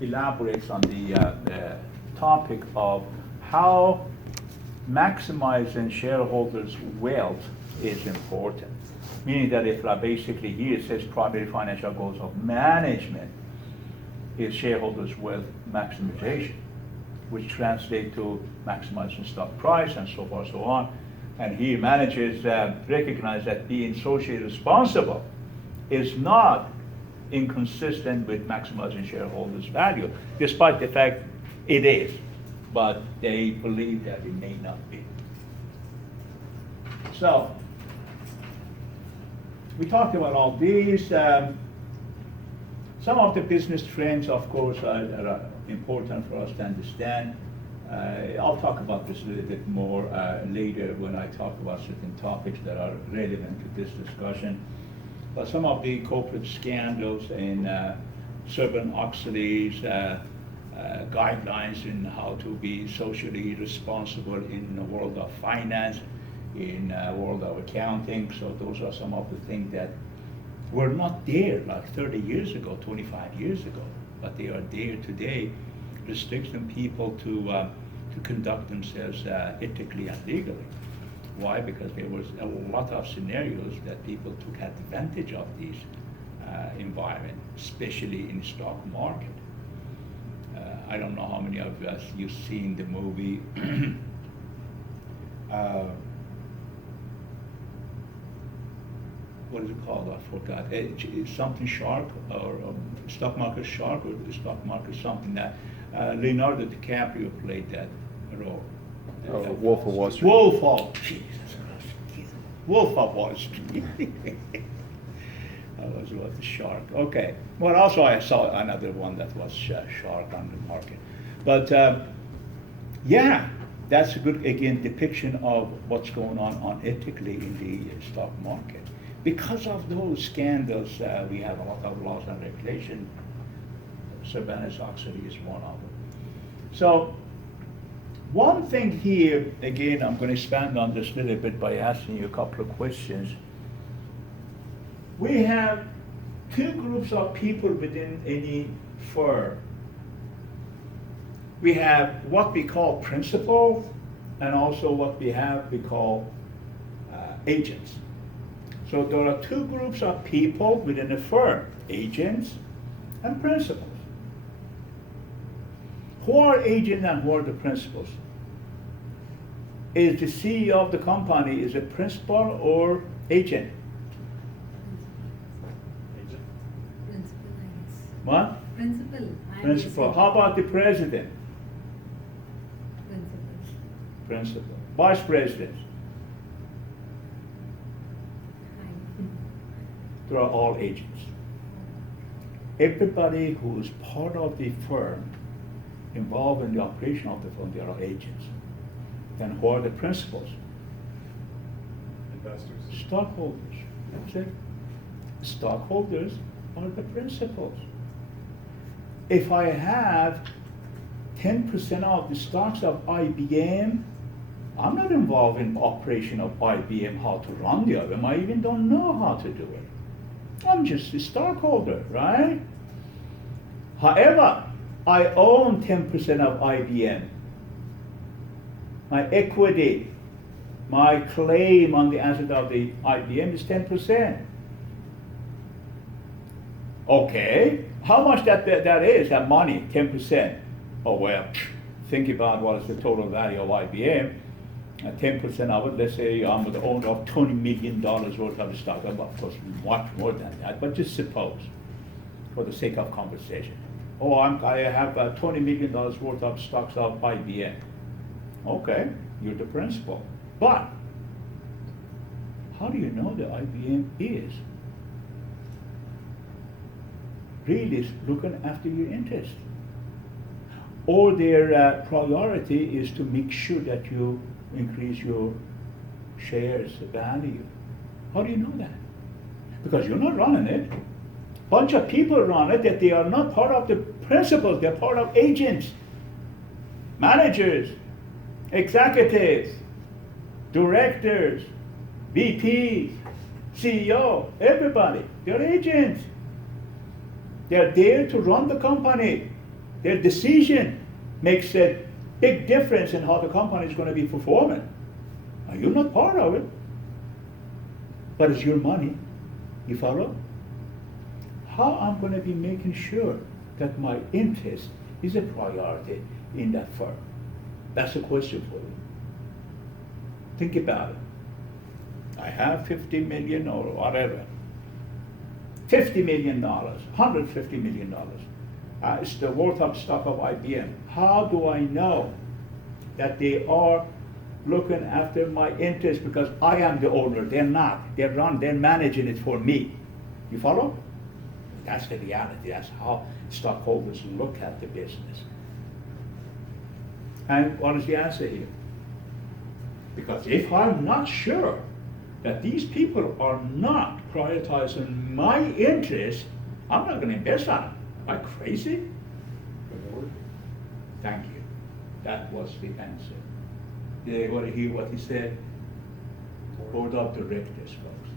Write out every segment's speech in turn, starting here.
elaborates on the topic of how maximizing shareholders' wealth is important. Meaning that if basically here it says primary financial goals of management is shareholders' wealth maximization, which translate to maximizing stock price and so forth, so on. And here managers recognize that being socially responsible is not inconsistent with maximizing shareholders' value, despite the fact it is, but they believe that it may not be. So, we talked about all these. Some of the business trends, of course, are important for us to understand. I'll talk about this a little bit more later when I talk about certain topics that are relevant to this discussion. But some of the corporate scandals and Sarbanes-Oxley's guidelines in how to be socially responsible in the world of finance, in the world of accounting. So those are some of the things that were not there like 30 years ago, 25 years ago, but they are there today, restricting people to conduct themselves ethically and legally. Why? Because there was a lot of scenarios that people took advantage of these environment, especially in stock market. I don't know how many of us you've seen the movie what is it called? I forgot. It's something shark or stock market shark or stock market something that Leonardo DiCaprio played that role. Wolf of Wall Street. Wolf of Jesus Christ. Wolf of Wall Street. That was the shark. Okay. Well, also I saw another one that was shark on the market. But yeah, that's a good, again, depiction of what's going on ethically in the stock market. Because of those scandals, we have a lot of laws and regulation. Sarbanes-Oxley is one of them. So, one thing here, again, I'm going to expand on this a little bit by asking you a couple of questions. We have two groups of people within any firm. We have what we call principals, and also what we call agents. So there are two groups of people within a firm, agents and principals. Who are agents and who are the principals? Is the CEO of the company is a principal or agent? Principal, I guess. What? Principal. Principal. How about the president? Principal. Principal. Vice president? They are all agents. Everybody who is part of the firm, involved in the operation of the firm, they are agents. Then who are the principals? Investors. Stockholders. That's it. Stockholders are the principals. If I have 10% of the stocks of IBM, I'm not involved in operation of IBM, how to run the IBM. I even don't know how to do it. I'm just a stockholder, right? However, I own 10% of IBM. My equity, my claim on the asset of the IBM is 10%. Okay, how much that is, that money, 10%? Oh well, think about what is the total value of IBM. 10% of it, let's say I'm the owner of $20 million worth of stock. Of course, much more than that, but just suppose, for the sake of conversation. Oh, I have $20 million worth of stocks of IBM. Okay, you're the principal. But, how do you know that IBM is really looking after your interest? Or their priority is to make sure that you increase your shares value. How do you know that? Because you're not running it. Bunch of people run it that they are not part of the principals, they're part of agents, managers, executives, directors, VPs, CEO, everybody. They're agents. They're there to run the company. Their decision makes a big difference in how the company is going to be performing. Now, you're not part of it, but it's your money. You follow? How I'm going to be making sure that my interest is a priority in that firm? That's a question for you. Think about it. I have 50 million or whatever. $50 million, $150 million. It's the worth of stock of IBM. How do I know that they are looking after my interest because I am the owner? They're not. They're managing it for me. You follow? That's the reality. That's how stockholders look at the business. And what is the answer here? Because if I'm not sure that these people are not prioritizing my interest, I'm not going to invest on them. Am I crazy? Thank you. That was the answer. Did everybody hear what he said? Board of directors, folks.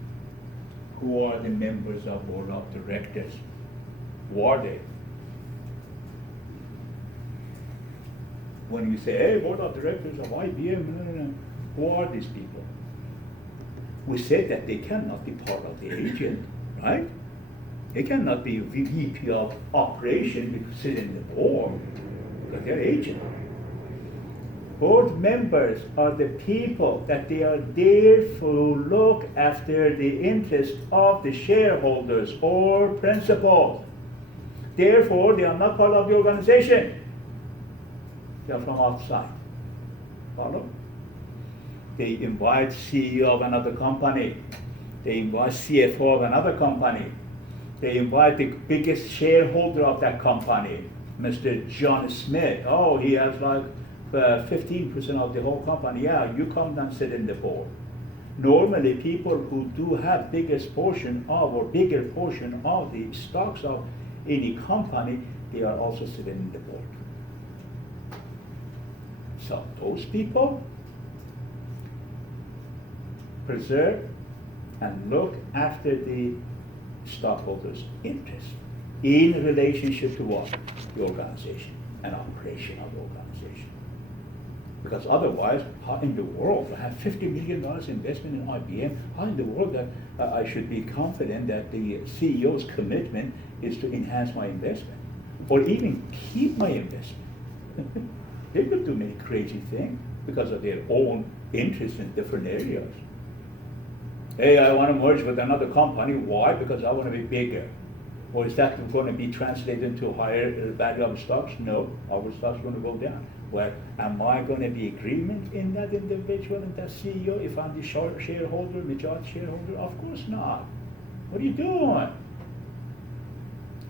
Who are the members of board of directors? Who are they? When you say, hey, board of directors of IBM, who are these people? We said that they cannot be part of the agent, right? They cannot be VP of operation because sit in the board, because they're agent. Board members are the people that they are there to look after the interest of the shareholders or principals. Therefore, they are not part of the organization. They are from outside. Follow? They invite CEO of another company. They invite CFO of another company. They invite the biggest shareholder of that company, Mr. John Smith. Oh, he has like 15% of the whole company. Yeah, you come and sit in the board. Normally, people who do have biggest portion of or bigger portion of the stocks of any company, they are also sitting in the board. So those people preserve and look after the stockholders' interest in relationship to what? The organization and operation of the organization. Because otherwise, how in the world, I have $50 million investment in IBM, how in the world that I should be confident that the CEO's commitment is to enhance my investment or even keep my investment? They could do many crazy things because of their own interests in different areas. Hey, I want to merge with another company. Why? Because I want to be bigger. Or is that going to be translated into higher value of stocks? No, our stocks going to go down. Well, am I going to be agreement in that individual and that CEO if I'm the shareholder, majority shareholder? Of course not. What are you doing?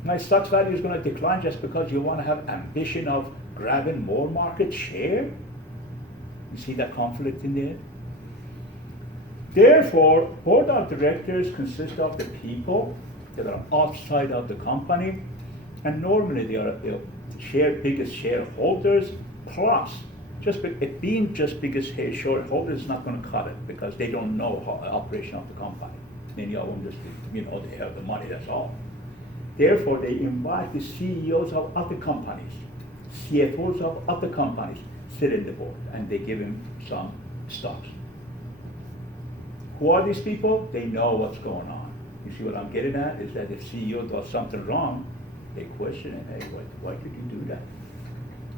My stock's value is going to decline just because you want to have ambition of grabbing more market share? You see that conflict in there? Therefore, board of directors consist of the people that are outside of the company, and normally they are the biggest shareholders, plus being just biggest shareholders is not going to cut it because they don't know how the operation of the company. Many of them just, they have the money, that's all. Therefore, they invite the CEOs of other companies, CFOs of other companies, sit in the board, and they give them some stocks. Who are these people? They know what's going on. You see what I'm getting at? Is that if CEO does something wrong, they question it. Hey, why did you do that?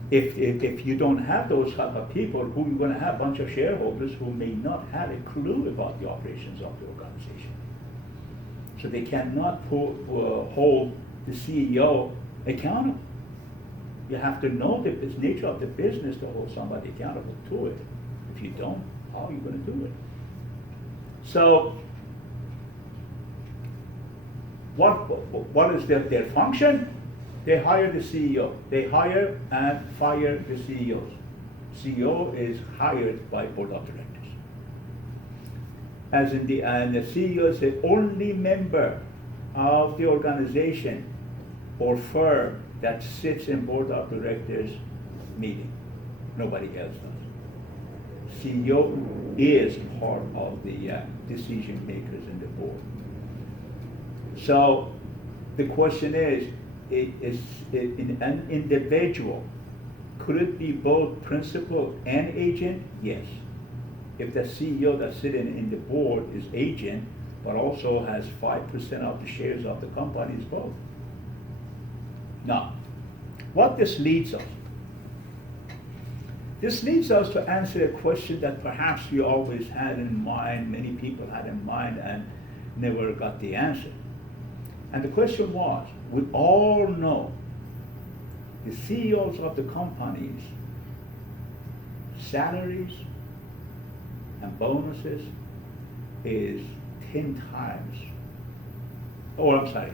If you don't have those type of people, who you're going to have a bunch of shareholders who may not have a clue about the operations of the organization. So they cannot hold the CEO accountable. You have to know the nature of the business to hold somebody accountable to it. If you don't, how are you going to do it? So, what is their function? They hire the CEO. They hire and fire the CEOs. CEO is hired by board of directors. And the CEO is the only member of the organization or firm that sits in board of directors meeting. Nobody else does. CEO is part of the decision makers in the board. So the question is, in an individual, could it be both principal and agent? Yes. If the CEO that's sitting in the board is agent, but also has 5% of the shares of the company, is both. Now, what this leads us? This leads us to answer a question that perhaps we always had in mind, many people had in mind, and never got the answer. And the question was, we all know the CEOs of the companies' salaries and bonuses is 10 times, oh, I'm sorry,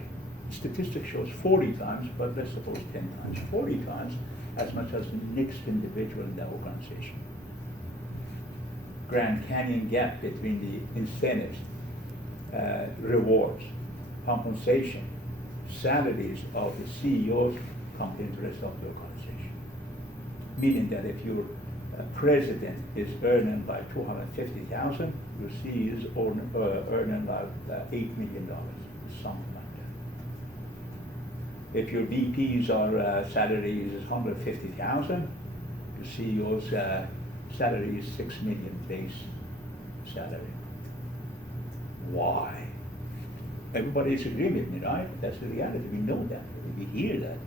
statistic shows 40 times, but let's suppose 10 times, 40 times as much as the next individual in the organization. Grand Canyon gap between the incentives, rewards, compensation, salaries of the CEOs compared to the rest of the organization. Meaning that if your president is earning by $250,000, your CEO is earning about $8 million, something like that. If your VPs are salary is $150,000, your CEO's salary is $6 million base salary. Why? Everybody's agreeing with me, right? That's the reality. We know that. We hear that.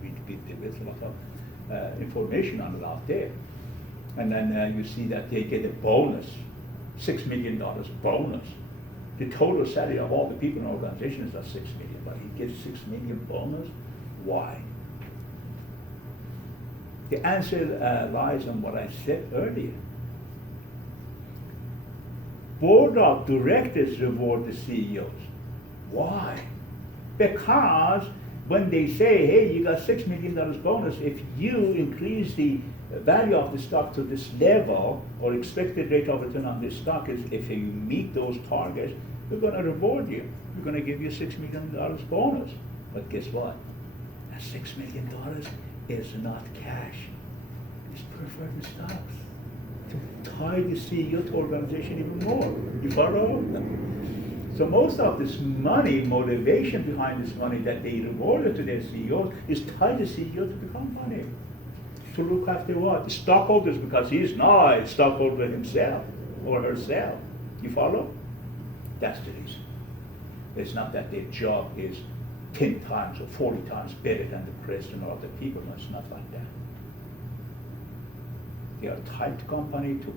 There's a lot of information on it out there. And then you see that they get a bonus, $6 million bonus. The total salary of all the people in the organization is not $6 million, but he gets $6 million bonus. Why? The answer lies on what I said earlier. Board of directors reward the CEOs. Why? Because when they say, hey, you got $6 million bonus, if you increase the value of the stock to this level, or expected rate of return on this stock is, if you meet those targets, we're going to reward you. We're going to give you $6 million bonus. But guess what? That $6 million is not cash. It's preferred stocks to tie the CEO to organization even more. You follow? So most of this money, motivation behind this money that they rewarded to their CEOs is tie the CEO to the company. To look after what? The stockholders, because he's not a stockholder himself or herself. You follow? That's the reason. It's not that their job is 10 times or 40 times better than the president or other people. No, it's not like that. They are a tight company to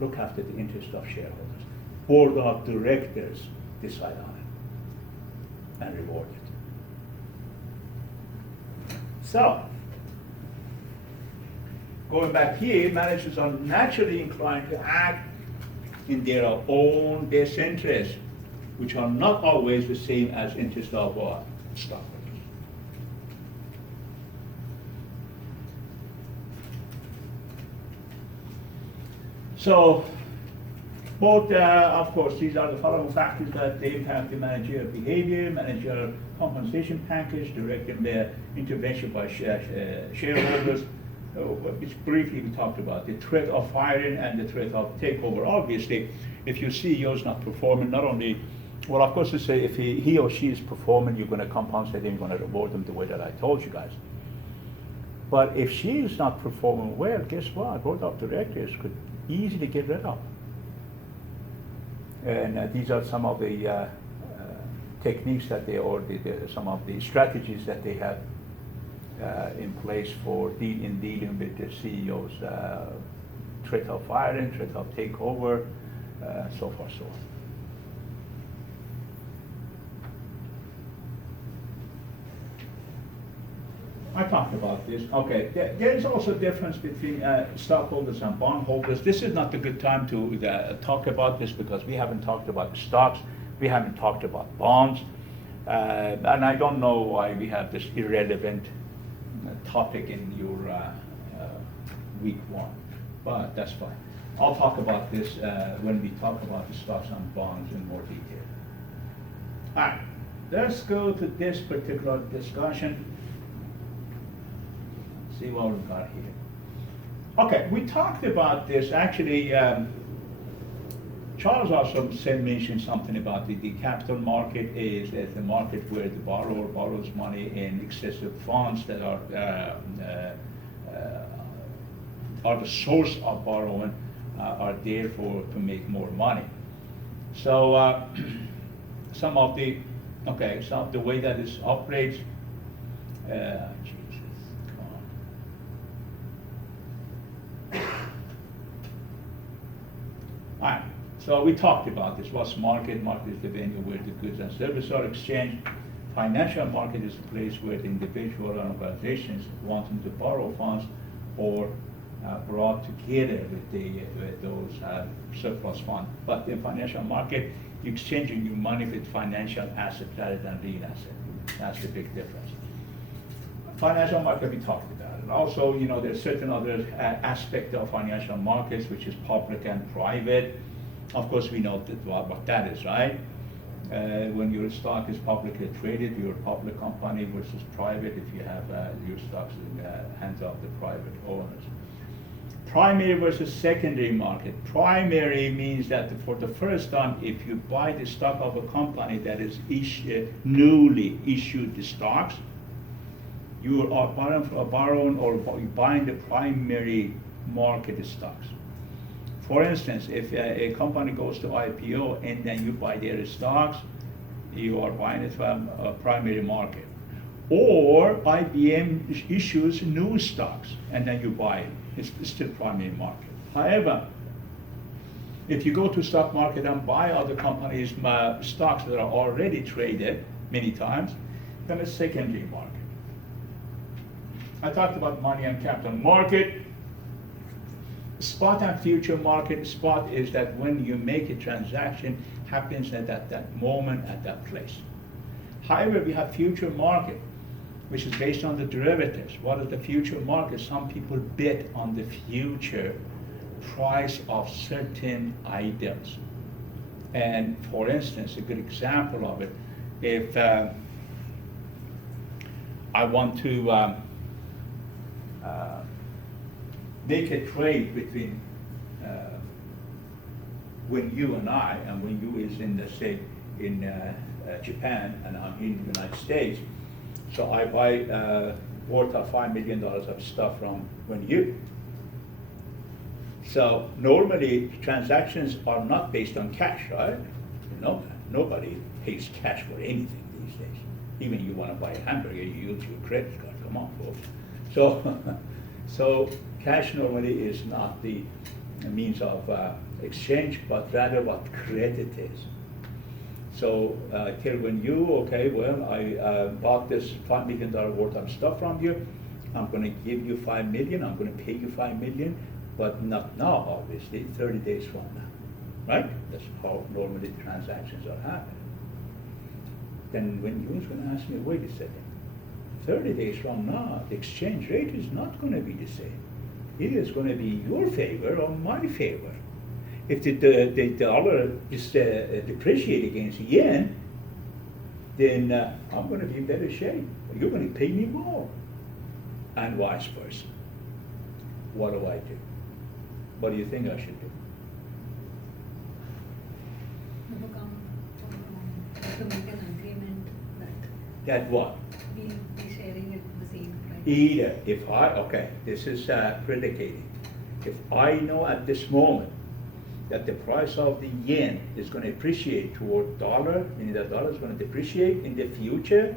look after the interest of shareholders. Board of directors decide on it and reward it. So, going back here, managers are naturally inclined to act in their own best interests, which are not always the same as interest of what? Stockholders. So, both, of course, these are the following factors that they impact the managerial behavior, managerial compensation package, directing their intervention by shareholders, which briefly we talked about, the threat of firing and the threat of takeover. Obviously, if your CEO is not performing, not only, well, of course, to say if he or she is performing, you're going to compensate them, you're going to reward them the way that I told you guys. But if she is not performing well, guess what? Board of directors could easily get rid of. And these are some of the techniques that they, or some of the strategies that they have in place for dealing with the CEOs, threat of firing, threat of takeover, so forth, so on. I talked about this. Okay, there is also a difference between stockholders and bondholders. This is not a good time to talk about this because we haven't talked about the stocks, we haven't talked about bonds, and I don't know why we have this irrelevant topic in your week one, but that's fine. I'll talk about this when we talk about the stocks and bonds in more detail. All right, let's go to this particular discussion. See what we've got here. Okay, we talked about this actually. Chart Charles also mentioned something about the capital market is the market where the borrower borrows money in excessive funds that are the source of borrowing, are there to make more money. So some of the way that this operates, Jesus, come on. All right, so we talked about this. What's market? Market is the venue where the goods and services are exchanged. Financial market is a place where the individual and organizations wanting to borrow funds or brought together with those surplus funds. But in financial market, you're exchanging your money with financial asset rather than real asset. That's the big difference. Financial market, we talked about it. Also, there's certain other aspect of financial markets, which is public and private. Of course, we know what that is, right? When your stock is publicly traded, you're a public company versus private if you have your stocks in the hands of the private owners. Primary versus secondary market. Primary means that for the first time, if you buy the stock of a company that is newly issued the stocks, you are borrowing or buying the primary market stocks. For instance, if a company goes to IPO and then you buy their stocks, you are buying it from a primary market. Or IBM issues new stocks and then you buy it. It's still primary market. However, if you go to stock market and buy other companies' stocks that are already traded many times, then it's secondary market. I talked about money and capital market. Spot and future market. Spot is that when you make a transaction, happens at that moment, at that place. However, we have future market, which is based on the derivatives. What is the future market? Some people bet on the future price of certain items. And for instance, a good example of it, if I want to make a trade between when you and I, and when you is in the say in Japan and I'm in the United States, so I buy worth of $5 million of stuff from when you. So normally transactions are not based on cash, right? Nobody pays cash for anything these days. Even you want to buy a hamburger, you use your credit card. Come on, folks. So cash normally is not the means of exchange, but rather what credit is. So till when you, I bought this $5 million worth of stuff from you, I'm going to give you $5 million, I'm going to pay you $5 million, but not now, obviously, 30 days from now, right? That's how normally transactions are happening. Then when you're going to ask me, wait a second, 30 days from now, the exchange rate is not going to be the same. It is going to be your favor or my favor. If the dollar is depreciate against the yen, then I'm going to be in better shape. You're going to pay me more, and vice versa. What do I do? What do you think I should do? To make an agreement That what? we'll be sharing it the same price. Either, this is predicating. If I know at this moment that the price of the yen is going to appreciate toward dollar, meaning the dollar is going to depreciate in the future,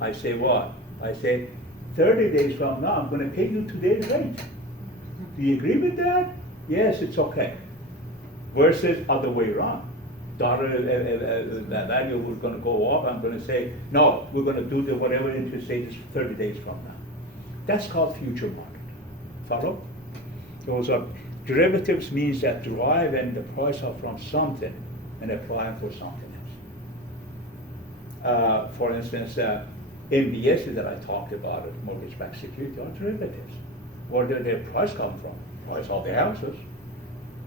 I say what? I say 30 days from now, I'm going to pay you today's rate. Do you agree with that? Yes, it's okay. Versus other way around. Dollar value was going to go up, I'm going to say, no, we're going to do the whatever interest rate is 30 days from now. That's called future market. Follow? Those are derivatives means that deriving the price of from something and applying for something else. For instance, MBS that I talked about, mortgage-backed security, are derivatives. Where did their price come from? Price of the houses.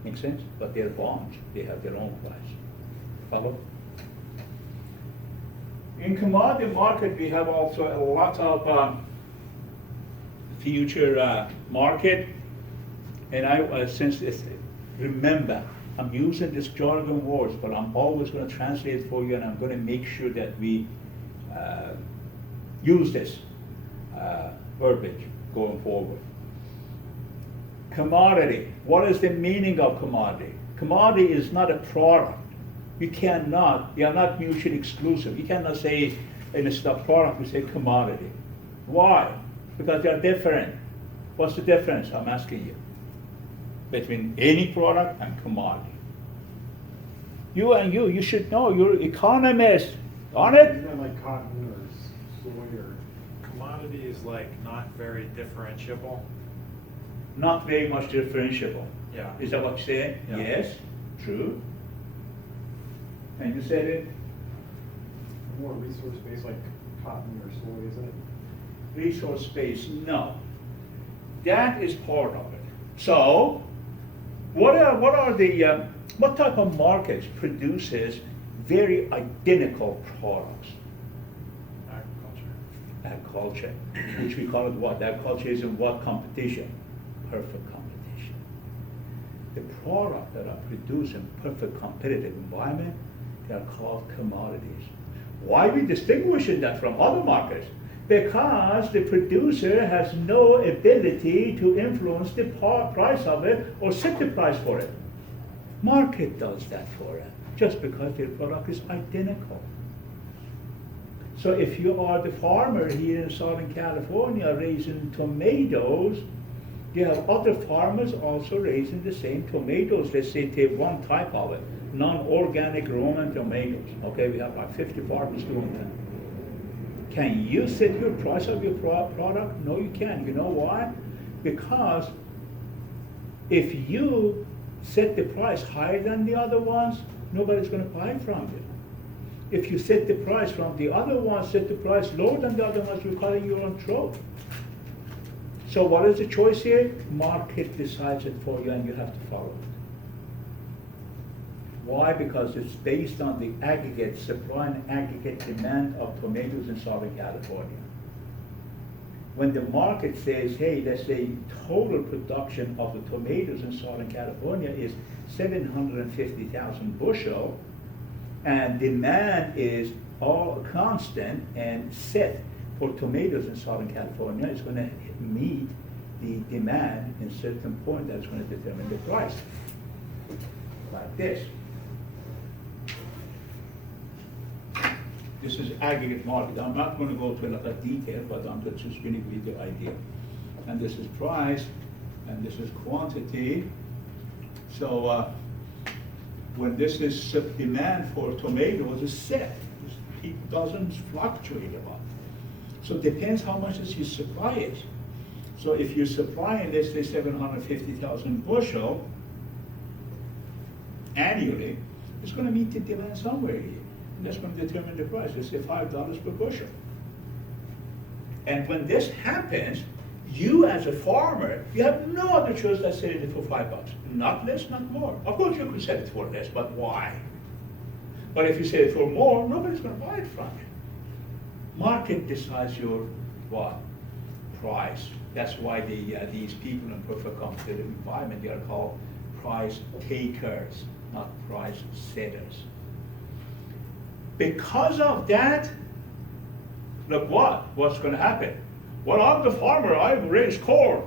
Makes sense? But they're bonds. They have their own price. Follow? In commodity market, we have also a lot of future market. And remember, I'm using this jargon words, but I'm always going to translate it for you, and I'm going to make sure that we use this verbiage going forward. Commodity. What is the meaning of commodity? Commodity is not a product. They are not mutually exclusive. You cannot say instead of product, we say commodity. Why? Because they are different. What's the difference, I'm asking you, between any product and commodity? You should know, you're economist, on it? Isn't that like cotton or soy or? Commodity is like not very differentiable. Not very much differentiable. Yeah. Is that what you're saying? Yeah. Yes, true. And you said it? More resource based like cotton or soy, isn't it? Resource space, no. That is part of it. So, what type of markets produces very identical products? Agriculture. Agriculture, which we call it what? Agriculture is in what competition? Perfect competition. The product that are produced in perfect competitive environment, they are called commodities. Why we distinguishing that from other markets? Because the producer has no ability to influence the price of it or set the price for it. Market does that for it, just because their product is identical. So if you are the farmer here in Southern California raising tomatoes, you have other farmers also raising the same tomatoes. Let's say take one type of it, non-organic Roman tomatoes. Okay, we have like 50 farmers doing that. Can you set your price of your product? No, you can't. You know why? Because if you set the price higher than the other ones, nobody's going to buy from you. If you set the price from the other ones, set the price lower than the other ones, you're cutting your own throat. So what is the choice here? Market decides it for you and you have to follow it. Why? Because it's based on the aggregate supply and aggregate demand of tomatoes in Southern California. When the market says, hey, let's say total production of the tomatoes in Southern California is 750,000 bushel, and demand is all constant and set for tomatoes in Southern California, it's going to meet the demand in a certain point that's going to determine the price. Like this. This is aggregate market. I'm not going to go to a lot of detail, but I'm just going to give you the idea. And this is price, and this is quantity. So when this is demand for tomatoes is set, it doesn't fluctuate a lot. So it depends how much is your supply is. So if you're supplying, let's say 750,000 bushel annually, it's going to meet the demand somewhere here. And that's going to determine the price. Let's say $5 per bushel. And when this happens, you as a farmer, you have no other choice than selling it for $5. Not less, not more. Of course you could sell it for less, but why? But if you sell it for more, nobody's going to buy it from you. Market decides your what? Price. That's why these people in perfect competitive environment, they are called price takers, not price setters. Because of that, look what's going to happen? Well, I'm the farmer, I raise corn.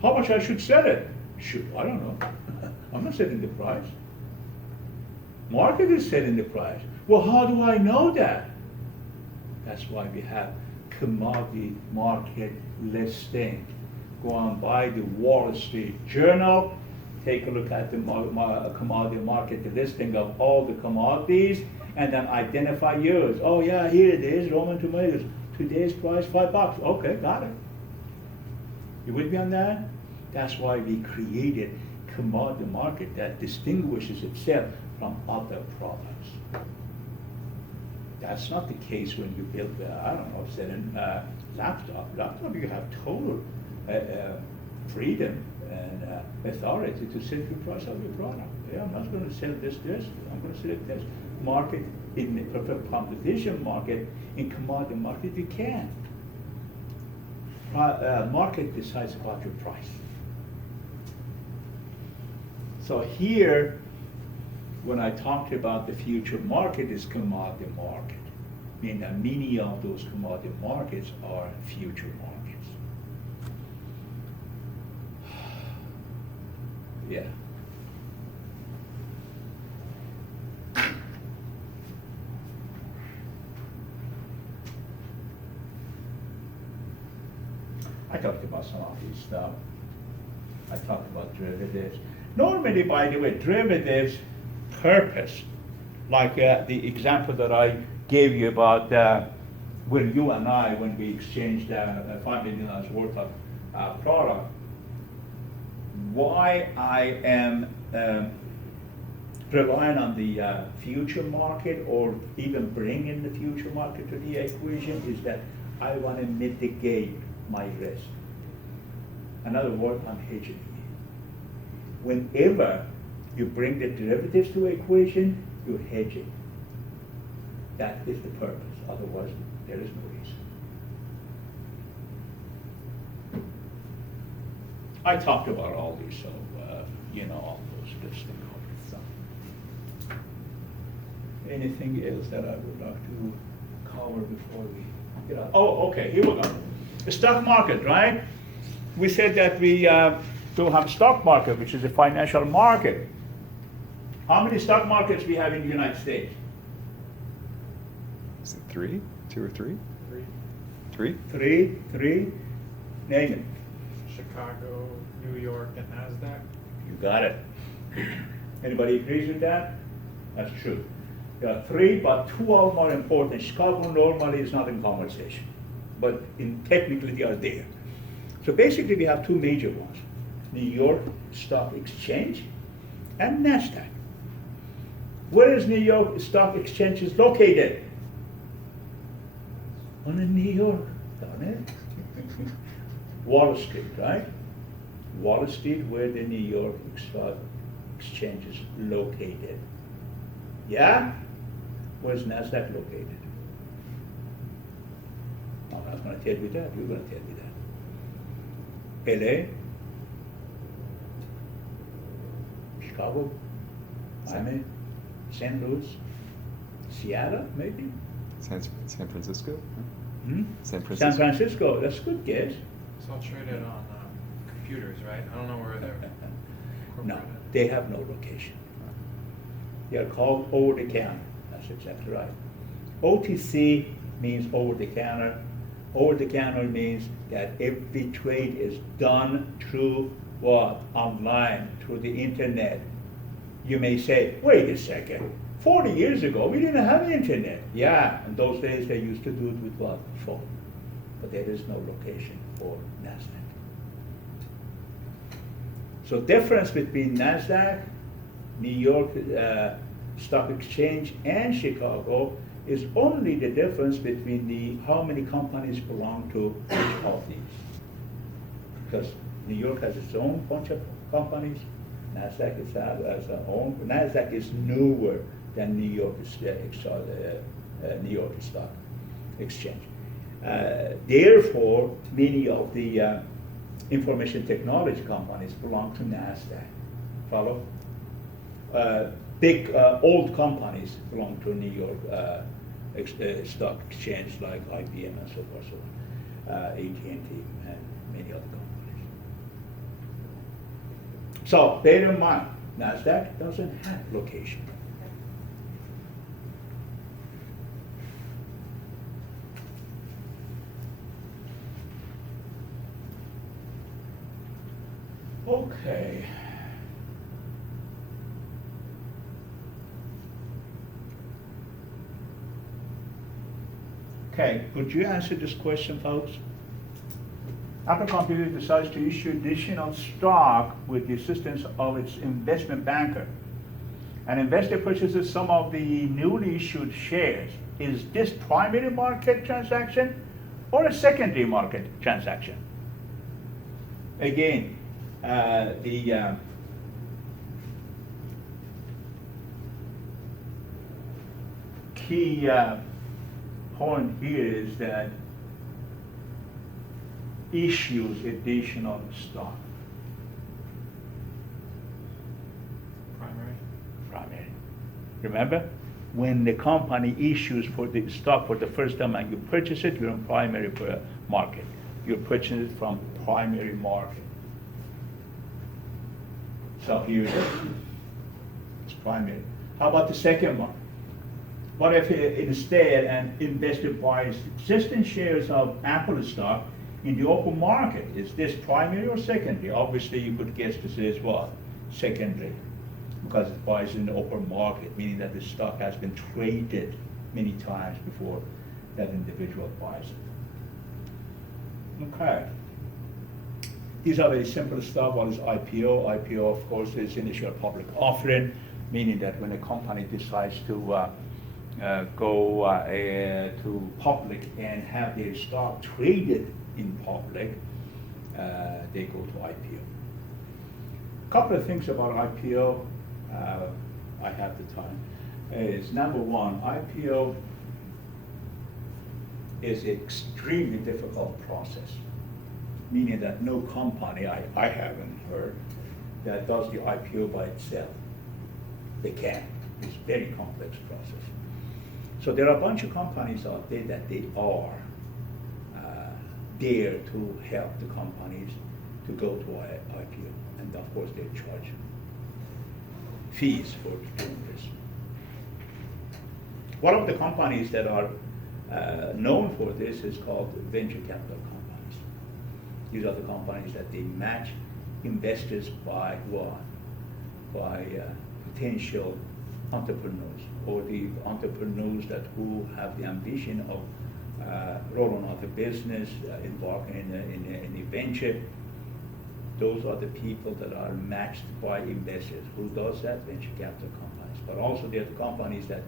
How much I should sell it? Shoot, I don't know. I'm not setting the price. Market is setting the price. Well, how do I know that? That's why we have commodity market listing. Go on by the Wall Street Journal, take a look at the commodity market listing of all the commodities, and then identify yours. Oh yeah, here it is, Roman tomatoes. Today's price, $5. Okay, got it. You with me on that? That's why we created commodity market that distinguishes itself from other products. That's not the case when you build, I don't know, selling laptop. Laptop, you have total freedom and authority to set the price of your product. Yeah, I'm not going to sell this, I'm going to sell this. Market, in the perfect competition market, in commodity market, you can. Market decides about your price. So here, when I talked about the future market is commodity market, meaning that many of those commodity markets are future markets. Yeah. I talked about some of these stuff. I talked about derivatives. Normally, by the way, derivatives purpose, like the example that I gave you about when you and I, when we exchanged $5 million worth of product, why I am relying on the future market or even bringing the future market to the equation is that I want to mitigate my risk. In other words, I'm hedging it. Whenever you bring the derivatives to equation, you hedge it. That is the purpose. Otherwise, there is no reason. I talked about all these, so all those good stuff. Anything else that I would like to cover before we get out? Oh, okay. Here we go. The stock market, right? We said that we do have stock market, which is a financial market. How many stock markets we have in the United States? Is it 3? 2 or 3? 3. 3? Three. Name it. Chicago, New York, and NASDAQ. You got it. Anybody agrees with that? That's true. There are 3, but 2 are more important. Chicago normally is not in conversation, but technically they are there. So basically we have 2 major ones. New York Stock Exchange and NASDAQ. Where is New York Stock Exchange is located? On in New York, darn it. Wall Street, right? Wall Street, where the New York Stock Exchange is located. Yeah? Where's NASDAQ located? I'm not going to tell you that. You're going to tell me that. LA? Chicago? Miami? St. Louis? Seattle, maybe? San Francisco? Hmm? San Francisco. San Francisco, that's a good guess. It's all traded on computers, right? I don't know where they're No, incorporated. they have no location. They are called over the counter. That's exactly right. OTC means over the counter. Over the counter means that every trade is done through what? Online, through the internet. You may say, wait a second, 40 years ago we didn't have internet. Yeah, in those days they used to do it with what? Phone. But there is no location for NASDAQ. So difference between NASDAQ, New York Stock Exchange, and Chicago is only the difference between how many companies belong to each of these. Because New York has its own bunch of companies, NASDAQ has its own. NASDAQ is newer than New York Stock Exchange. Therefore, many of the information technology companies belong to NASDAQ. Follow? Big old companies belong to New York Stock Exchange, like IBM and so forth, AT&T and many other companies. So bear in mind, NASDAQ doesn't have location. Okay. Okay, could you answer this question, folks? Apple Computer decides to issue additional stock with the assistance of its investment banker. An investor purchases some of the newly issued shares. Is this primary market transaction or a secondary market transaction? Again, the key point here is that issues additional stock. Primary. Primary. Remember? When the company issues for the stock for the first time and you purchase it, you're in primary market. You're purchasing it from primary market. So here it is. It's primary. How about the second one? What if instead an investor buys existing shares of Apple stock in the open market? Is this primary or secondary? Obviously, you could guess this is what? Secondary. Because it buys in the open market, meaning that the stock has been traded many times before that individual buys it. Okay. These are very simple stuff. What is IPO? IPO, of course, is initial public offering, meaning that when a company decides to go to public and have their stock traded in public, they go to IPO. A couple of things about IPO, I have the time, is number one, IPO is an extremely difficult process, meaning that no company, I haven't heard, that does the IPO by itself. They can't. It's a very complex process. So there are a bunch of companies out there that they are there to help the companies to go to IPO. And of course they charge fees for doing this. One of the companies that are known for this is called venture capital companies. These are the companies that they match investors by what? By potential entrepreneurs, or the entrepreneurs who have the ambition of rolling out a business, embarking in a venture. Those are the people that are matched by investors. Who does that? Venture capital companies. But also there are the companies that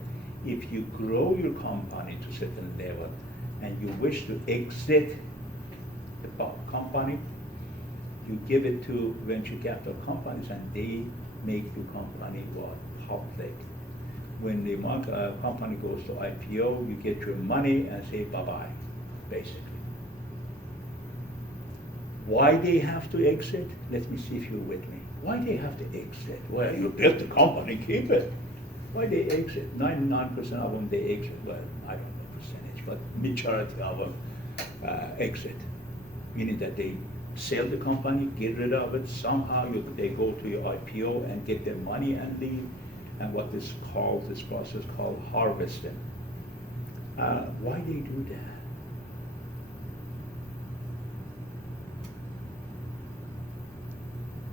if you grow your company to a certain level and you wish to exit the company, you give it to venture capital companies and they make your company what? Public. When the company goes to IPO, you get your money and say bye-bye, basically. Why they have to exit? Let me see if you're with me. Why they have to exit? Well, you built the company, keep it. Why they exit? 99% of them they exit. Well, I don't know percentage, but majority of them exit. Meaning that they sell the company, get rid of it, somehow they go to your IPO and get their money and leave. And what this process called harvesting. Why they do that?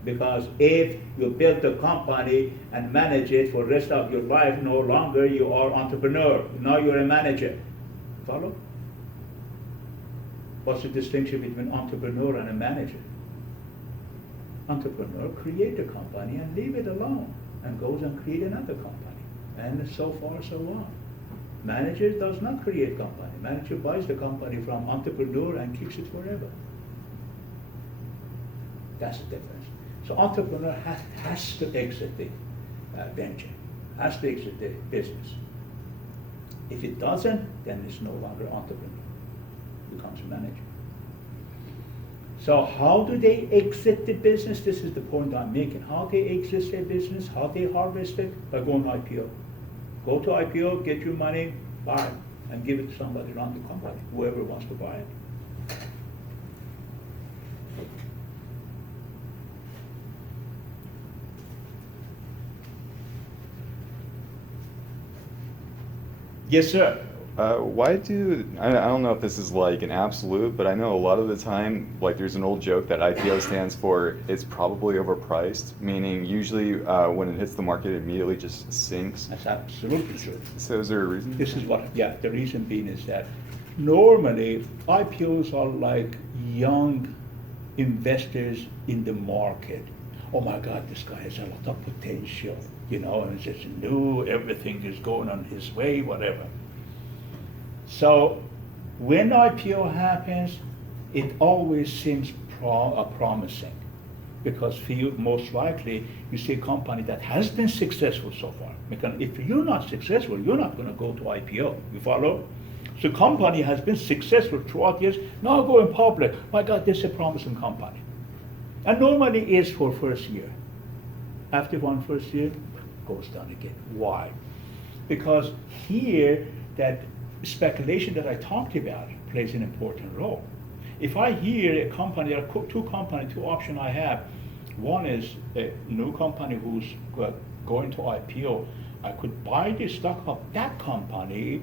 Because if you build a company and manage it for the rest of your life, no longer you are entrepreneur. Now you're a manager. Follow? What's the distinction between entrepreneur and a manager? Entrepreneur create a company and leave it alone and goes and create another company. And so far, so on. Manager does not create company. Manager buys the company from entrepreneur and keeps it forever. That's the difference. So entrepreneur has to exit the venture, has to exit the business. If it doesn't, then it's no longer entrepreneur. It becomes a manager. So how do they exit the business? This is the point I'm making. How they exit their business, how they harvest it? By going IPO. Go to IPO, get your money, buy it, and give it to somebody around the company, whoever wants to buy it. Yes, sir. Why do, I don't know if this is like an absolute, but I know a lot of the time, like there's an old joke that IPO stands for it's probably overpriced, meaning usually when it hits the market, it immediately just sinks. That's absolutely true. So is there a reason? This is what, yeah, the reason being is that normally IPOs are like young investors in the market. Oh my God, this guy has a lot of potential, and it's just new, everything is going on his way, whatever. So when IPO happens, it always seems promising because most likely you see a company that has been successful so far. Because if you're not successful, you're not going to go to IPO. You follow? So company has been successful throughout years, now going public. My God, this is a promising company. And normally is for first year. After one first year, goes down again. Why? because here that speculation that I talked about plays an important role. If I hear a company, there are two companies, two options I have. One is a new company who's going to IPO. I could buy the stock of that company,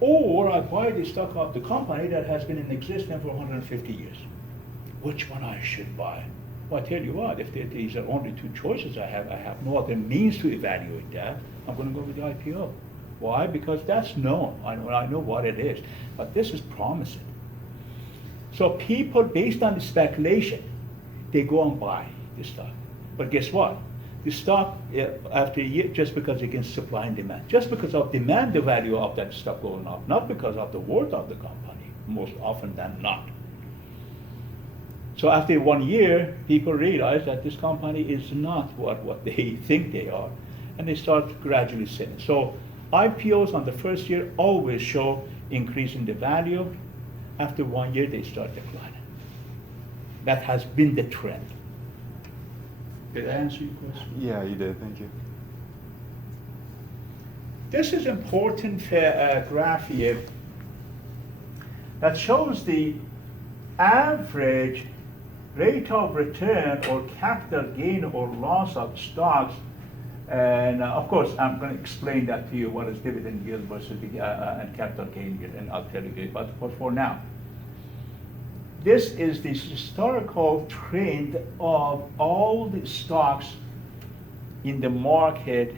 or I buy the stock of the company that has been in existence for 150 years. Which one I should buy? Well, I tell you what, if these are only two choices I have no other means to evaluate that, I'm going to go with the IPO. Why? Because that's known. I know what it is. But this is promising. So people, based on the speculation, they go and buy the stock. But guess what? The stock, after a year, just because against supply and demand, just because of demand, the value of that stock going up, not because of the worth of the company, most often than not. So after 1 year, people realize that this company is not what they think they are, and they start gradually selling. So IPOs on the first year always show increase in the value. After 1 year, they start declining. That has been the trend. Did I answer your question? Yeah, you did. Thank you. This is important graph here that shows the average rate of return or capital gain or loss of stocks. And of course, I'm going to explain that to you, what is dividend yield versus and capital gain yield, and I'll tell you this, but for now. This is the historical trend of all the stocks in the market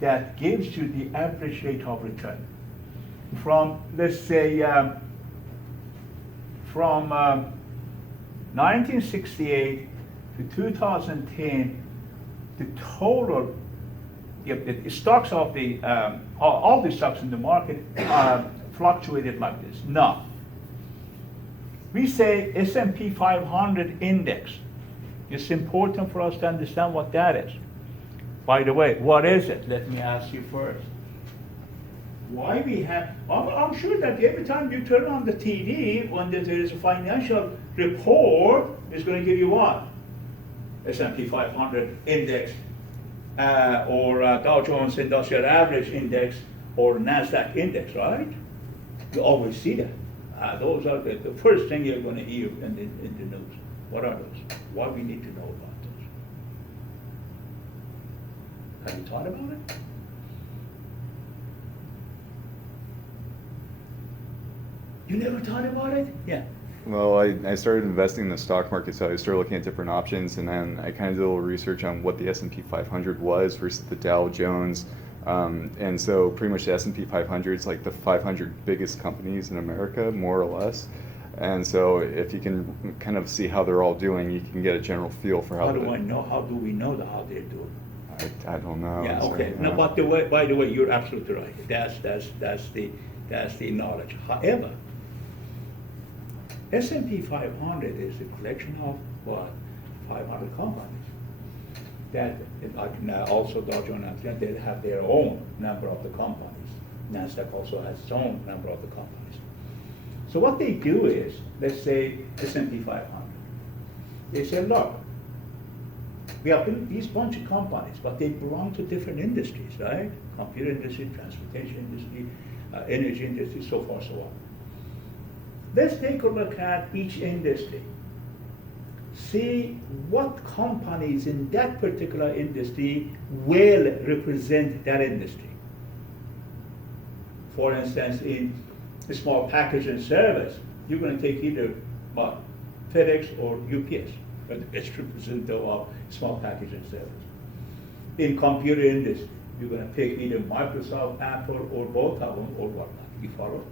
that gives you the average rate of return. From, let's say, from 1968 to 2010, the total, the stocks of the, all the stocks in the market fluctuated like this. Now, we say S&P 500 index. It's important for us to understand what that is. By the way, what is it? Let me ask you first. Why we have, I'm sure that every time you turn on the TV, when there is a financial report, it's going to give you what? S&P 500 index, or Dow Jones Industrial Average Index, or NASDAQ index, right? You always see that. Those are the first thing you're going to hear in the news. What are those? What we need to know about those? Have you thought about it? You never thought about it? Yeah. Well, I started investing in the stock market, so I started looking at different options, and then I kind of did a little research on what the S&P 500 was versus the Dow Jones. And so pretty much the S&P 500 is like the 500 biggest companies in America, more or less. And so if you can kind of see how they're all doing, you can get a general feel for how How do we know how they're doing? I don't know. Yeah, So, okay. yeah. No, by the way, you're absolutely right. That's the knowledge. However, S&P 500 is a collection of what? 500 companies. That also Dow Jones, they have their own number of the companies. NASDAQ also has its own number of the companies. So what they do is, let's say S&P 500. They say, look, we have these bunch of companies, but they belong to different industries, right? Computer industry, transportation industry, energy industry, so forth, so on. Let's take a look at each industry. See what companies in that particular industry will represent that industry. For instance, in a small package and service, you're going to take either FedEx or UPS, but it's representative of small package and service. In computer industry, you're going to pick either Microsoft, Apple, or both of them, or whatnot. You follow?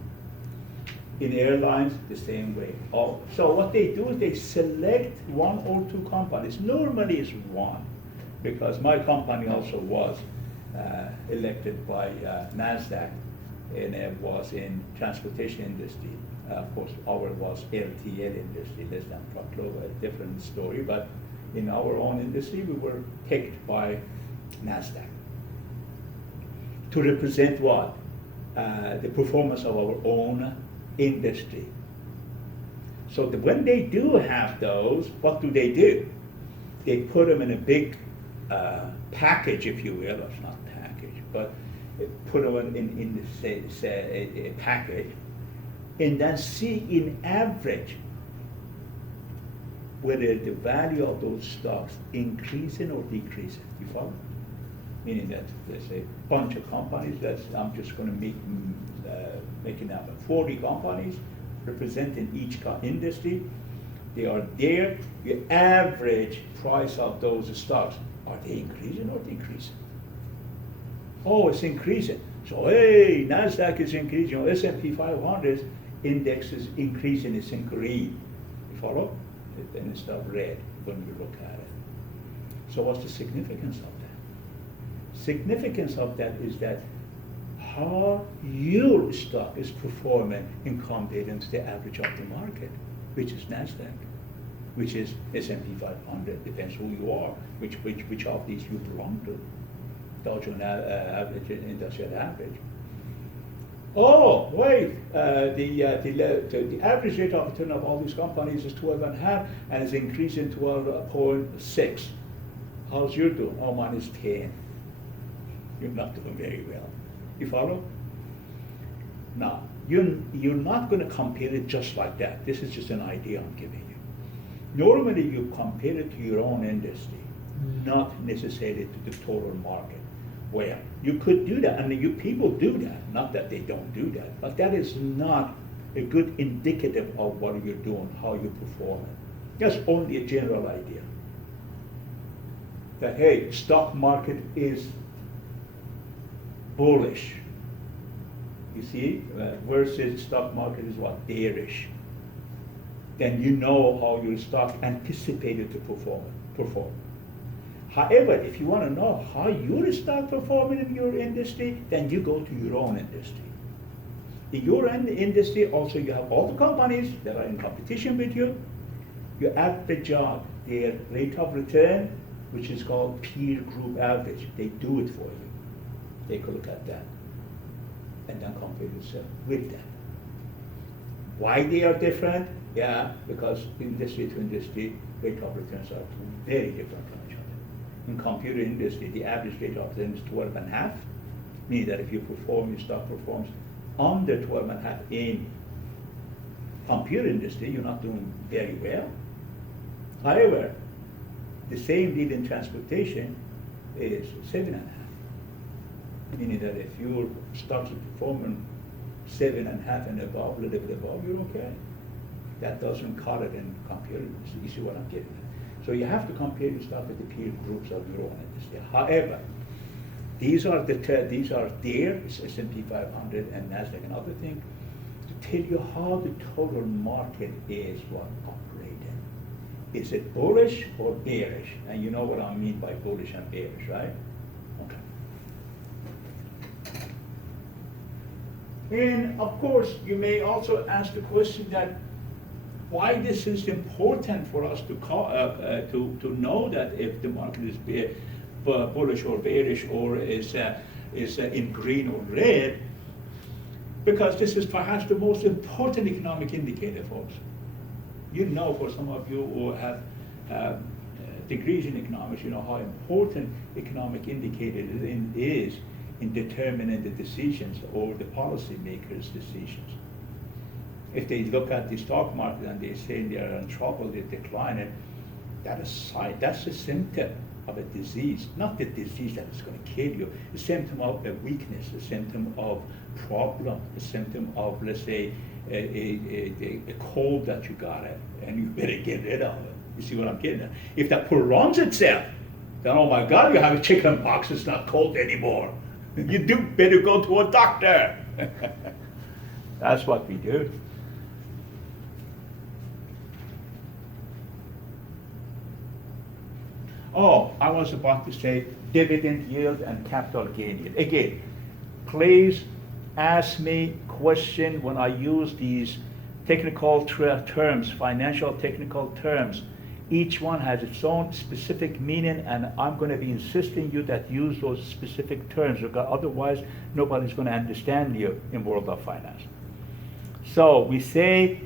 In airlines, the same way. So what they do is they select one or two companies. Normally it's one, because my company also was elected by NASDAQ, and it was in transportation industry. Of course, ours was LTL industry, less than truckload, a different story. But in our own industry, we were picked by NASDAQ to represent what? The performance of our own industry. So when they do have those, what do? They put them in a big package, if you will. It's not package, but put them in the say, a package, and then see in average whether the value of those stocks increasing or decreasing. You follow? Meaning that there's a bunch of companies that I'm just going to make it up. 40 companies representing each industry. They are there. The average price of those stocks, are they increasing or decreasing? Oh, it's increasing. So hey, NASDAQ is increasing. S&P 500 index is increasing. It's in green. You follow? Then it's not red when you look at it. So what's the significance of that? Significance of that is that how your stock is performing in comparison to the average of the market, which is NASDAQ, which is S&P 500, depends who you are, which of these you belong to. Dow Jones average, industrial average. Oh, wait, the average rate of return of all these companies is 12.5 and is increasing 12.6. How's your doing? Oh, mine is 10. You're not doing very well. You follow? Now, you're not going to compare it just like that. This is just an idea I'm giving you. Normally, you compare it to your own industry, not necessarily to the total market. Well, you could do that, and people do that, not that they don't do that, but that is not a good indicative of what you're doing, how you're performing. That's only a general idea. That, hey, stock market is bullish. You see, versus stock market is what? Bearish. Then you know how your stock anticipated to perform. However, if you want to know how your stock performing in your industry, then you go to your own industry. In your own industry, also you have all the companies that are in competition with you. You average out their rate of return, which is called peer group average. They do it for you. Take a look at that, and then compare yourself with them. Why they are different? Yeah, because industry to industry, rate of returns are very different from each other. In computer industry, the average rate of return is 12.5, meaning that if your stock performs under 12.5 in computer industry, you're not doing very well. However, the same deal in transportation is 7.5, meaning that if your stock is performing 7.5 and above, a little bit above, you're okay. That doesn't cut it in computer industry. You see what I'm getting at? So you have to compare your stock with the peer groups of your own industry. However, these are there, S&P 500 and NASDAQ and other things, to tell you how the total market is operating. Is it bullish or bearish? And you know what I mean by bullish and bearish, right? Okay. And of course, you may also ask the question that why this is important for us to know that if the market is bullish or bearish or is in green or red, because this is perhaps the most important economic indicator, folks. You know, for some of you who have degrees in economics, you know how important economic indicator it is in determining the decisions or the policymakers' decisions. If they look at the stock market and they say they are in trouble, they're declining, that's a symptom of a disease, not the disease that is going to kill you, a symptom of a weakness, a symptom of problem, a symptom of, let's say, a cold that you got it, and you better get rid of it. You see what I'm getting at? If that prolongs itself, then oh my God, you have a chicken pox, it's not cold anymore. You do better go to a doctor. That's what we do. Oh, I was about to say dividend yield and capital gain yield. Again, please ask me question when I use these technical terms, financial technical terms. Each one has its own specific meaning, and I'm going to be insisting you that use those specific terms, because otherwise nobody's going to understand you in world of finance. So we say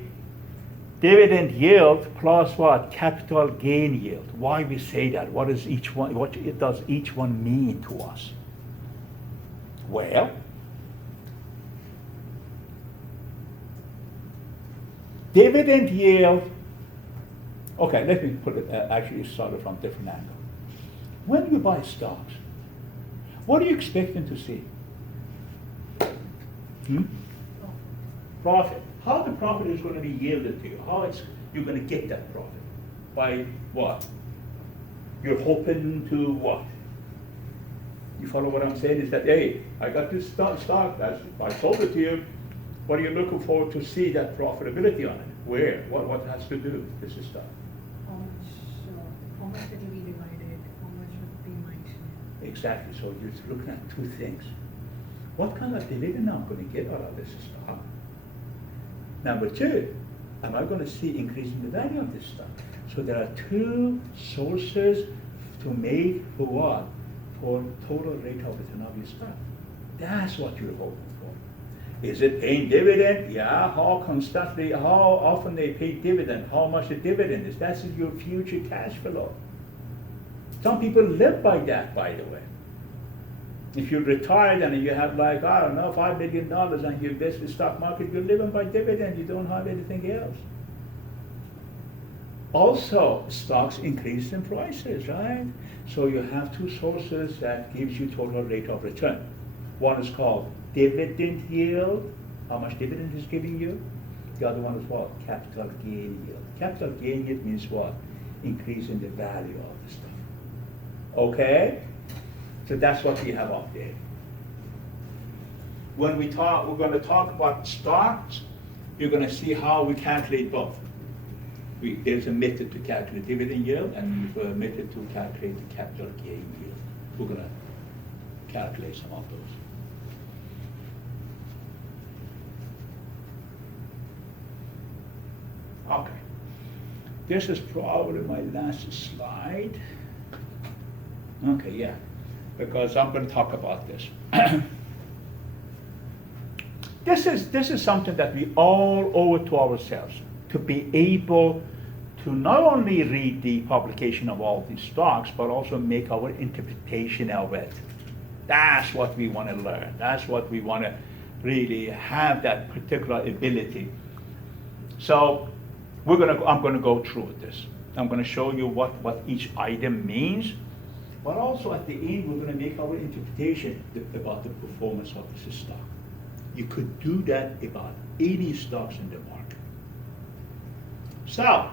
dividend yield plus what? Capital gain yield. Why we say that? What does each one mean to us? Well, dividend yield, okay, let me put it, actually start it from a different angle. When you buy stocks, what are you expecting to see? Profit. How the profit is going to be yielded to you? How you're going to get that profit? By what? You're hoping to what? You follow what I'm saying? Is that, hey, I got this stock, I sold it to you. What are you looking for to see that profitability on it? Where? What has to do? This is stuff. How much it will be divided, how much would be my share. Exactly. So you're looking at two things. What kind of dividend I'm going to get out of this stock? Number two, am I going to see increase in the value of this stock? So there are two sources to make for what? For total rate of return of your stock. That's what you're hoping for. Is it paying dividend? Yeah. How constantly, how often they pay dividend? How much the dividend is? That's your future cash flow. Some people live by that, by the way. If you're retired and you have like, I don't know, $5 million and you invest in the stock market, you're living by dividend, you don't have anything else. Also, stocks increase in prices, right? So you have two sources that gives you total rate of return. One is called dividend yield, how much dividend is giving you. The other one is what? Capital gain yield. Capital gain yield means what? Increase in the value of the stock. Okay? So that's what we have up there. When we're going to talk about stocks, you're going to see how we calculate both. There's a method to calculate dividend yield and a method to calculate the capital gain yield. We're going to calculate some of those. Okay. This is probably my last slide. Okay, yeah, because I'm going to talk about this. This is something that we all owe it to ourselves, to be able to not only read the publication of all these stocks, but also make our interpretation of it. That's what we want to learn. That's what we want to really have, that particular ability. So I'm going to go through this. I'm going to show you what each item means, but also at the end we're going to make our interpretation about the performance of this stock. You could do that about 80 stocks in the market. So,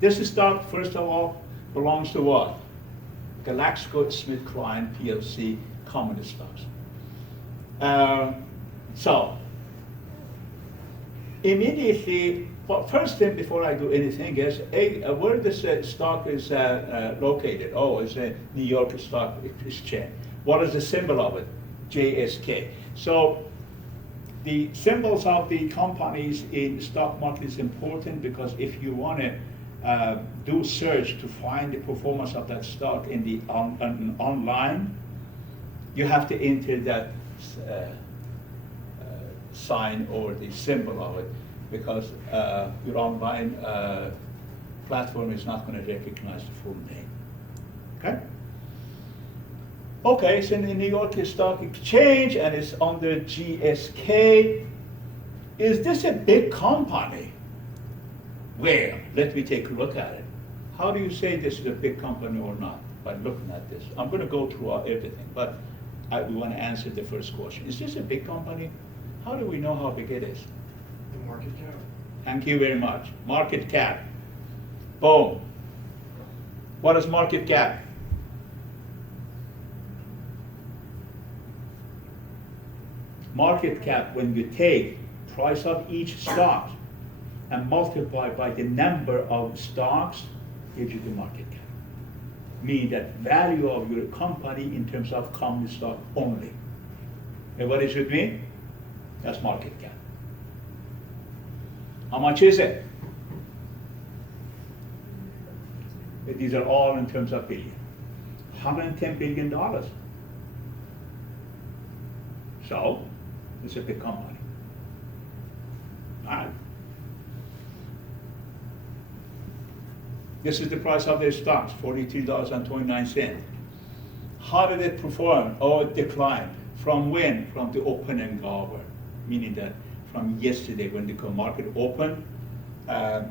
this stock, first of all, belongs to what? GlaxoSmithKline PLC common stocks. So, immediately, first thing before I do anything is, where this stock is located? Oh, it's a New York Stock Exchange. What is the symbol of it? JSK. So the symbols of the companies in the stock market is important, because if you want to do search to find the performance of that stock in the online, you have to enter that sign or the symbol of it, because your online platform is not going to recognize the full name. Okay? Okay, it's in the New York Stock Exchange and it's under GSK. Is this a big company? Well, let me take a look at it. How do you say this is a big company or not by looking at this? I'm going to go through everything, but we want to answer the first question. Is this a big company? How do we know how big it is? The market cap. Thank you very much. Market cap. Boom. What is market cap? Market cap, when you take price of each stock and multiply by the number of stocks, gives you the market cap. Meaning that value of your company in terms of common stock only. And what it should mean? That's market cap. How much is it? These are all in terms of billion. $110 billion. So, it's a big company. All right. This is the price of their stocks, $42.29. How did it perform? Oh, it declined. From when? From the opening hour, meaning that from yesterday when the market opened,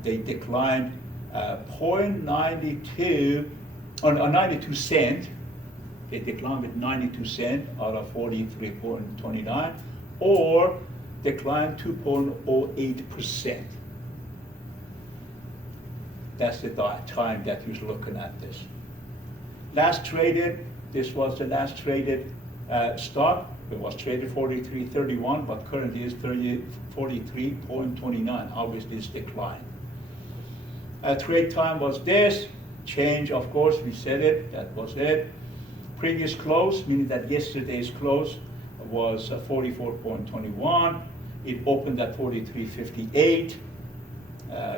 they declined 0.92 or 92 cent. They declined with 92 cent out of 43.29, or declined 2.08%. That's the time that you're looking at this. Last traded, this was the last traded stock. It was traded 43.31, but currently is 43.29. Obviously, it's declined. Trade time was this. Change, of course, we said it. That was it. Previous close, meaning that yesterday's close was 44.21. It opened at 43.58,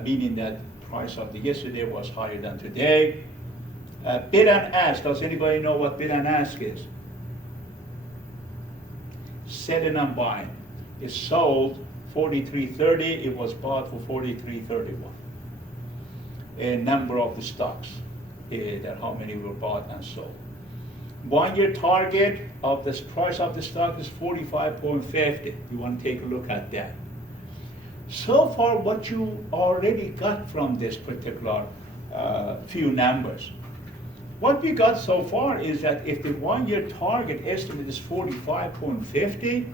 meaning that price of the yesterday was higher than today. Bid and ask. Does anybody know what bid and ask is? Selling and buying. It sold 43.30. It was bought for 43.31. A number of the stocks, that how many were bought and sold. 1 year target of this price of the stock is 45.50. You want to take a look at that. So far, what you already got from this particular few numbers. What we got so far is that if the 1 year target estimate is 45.50,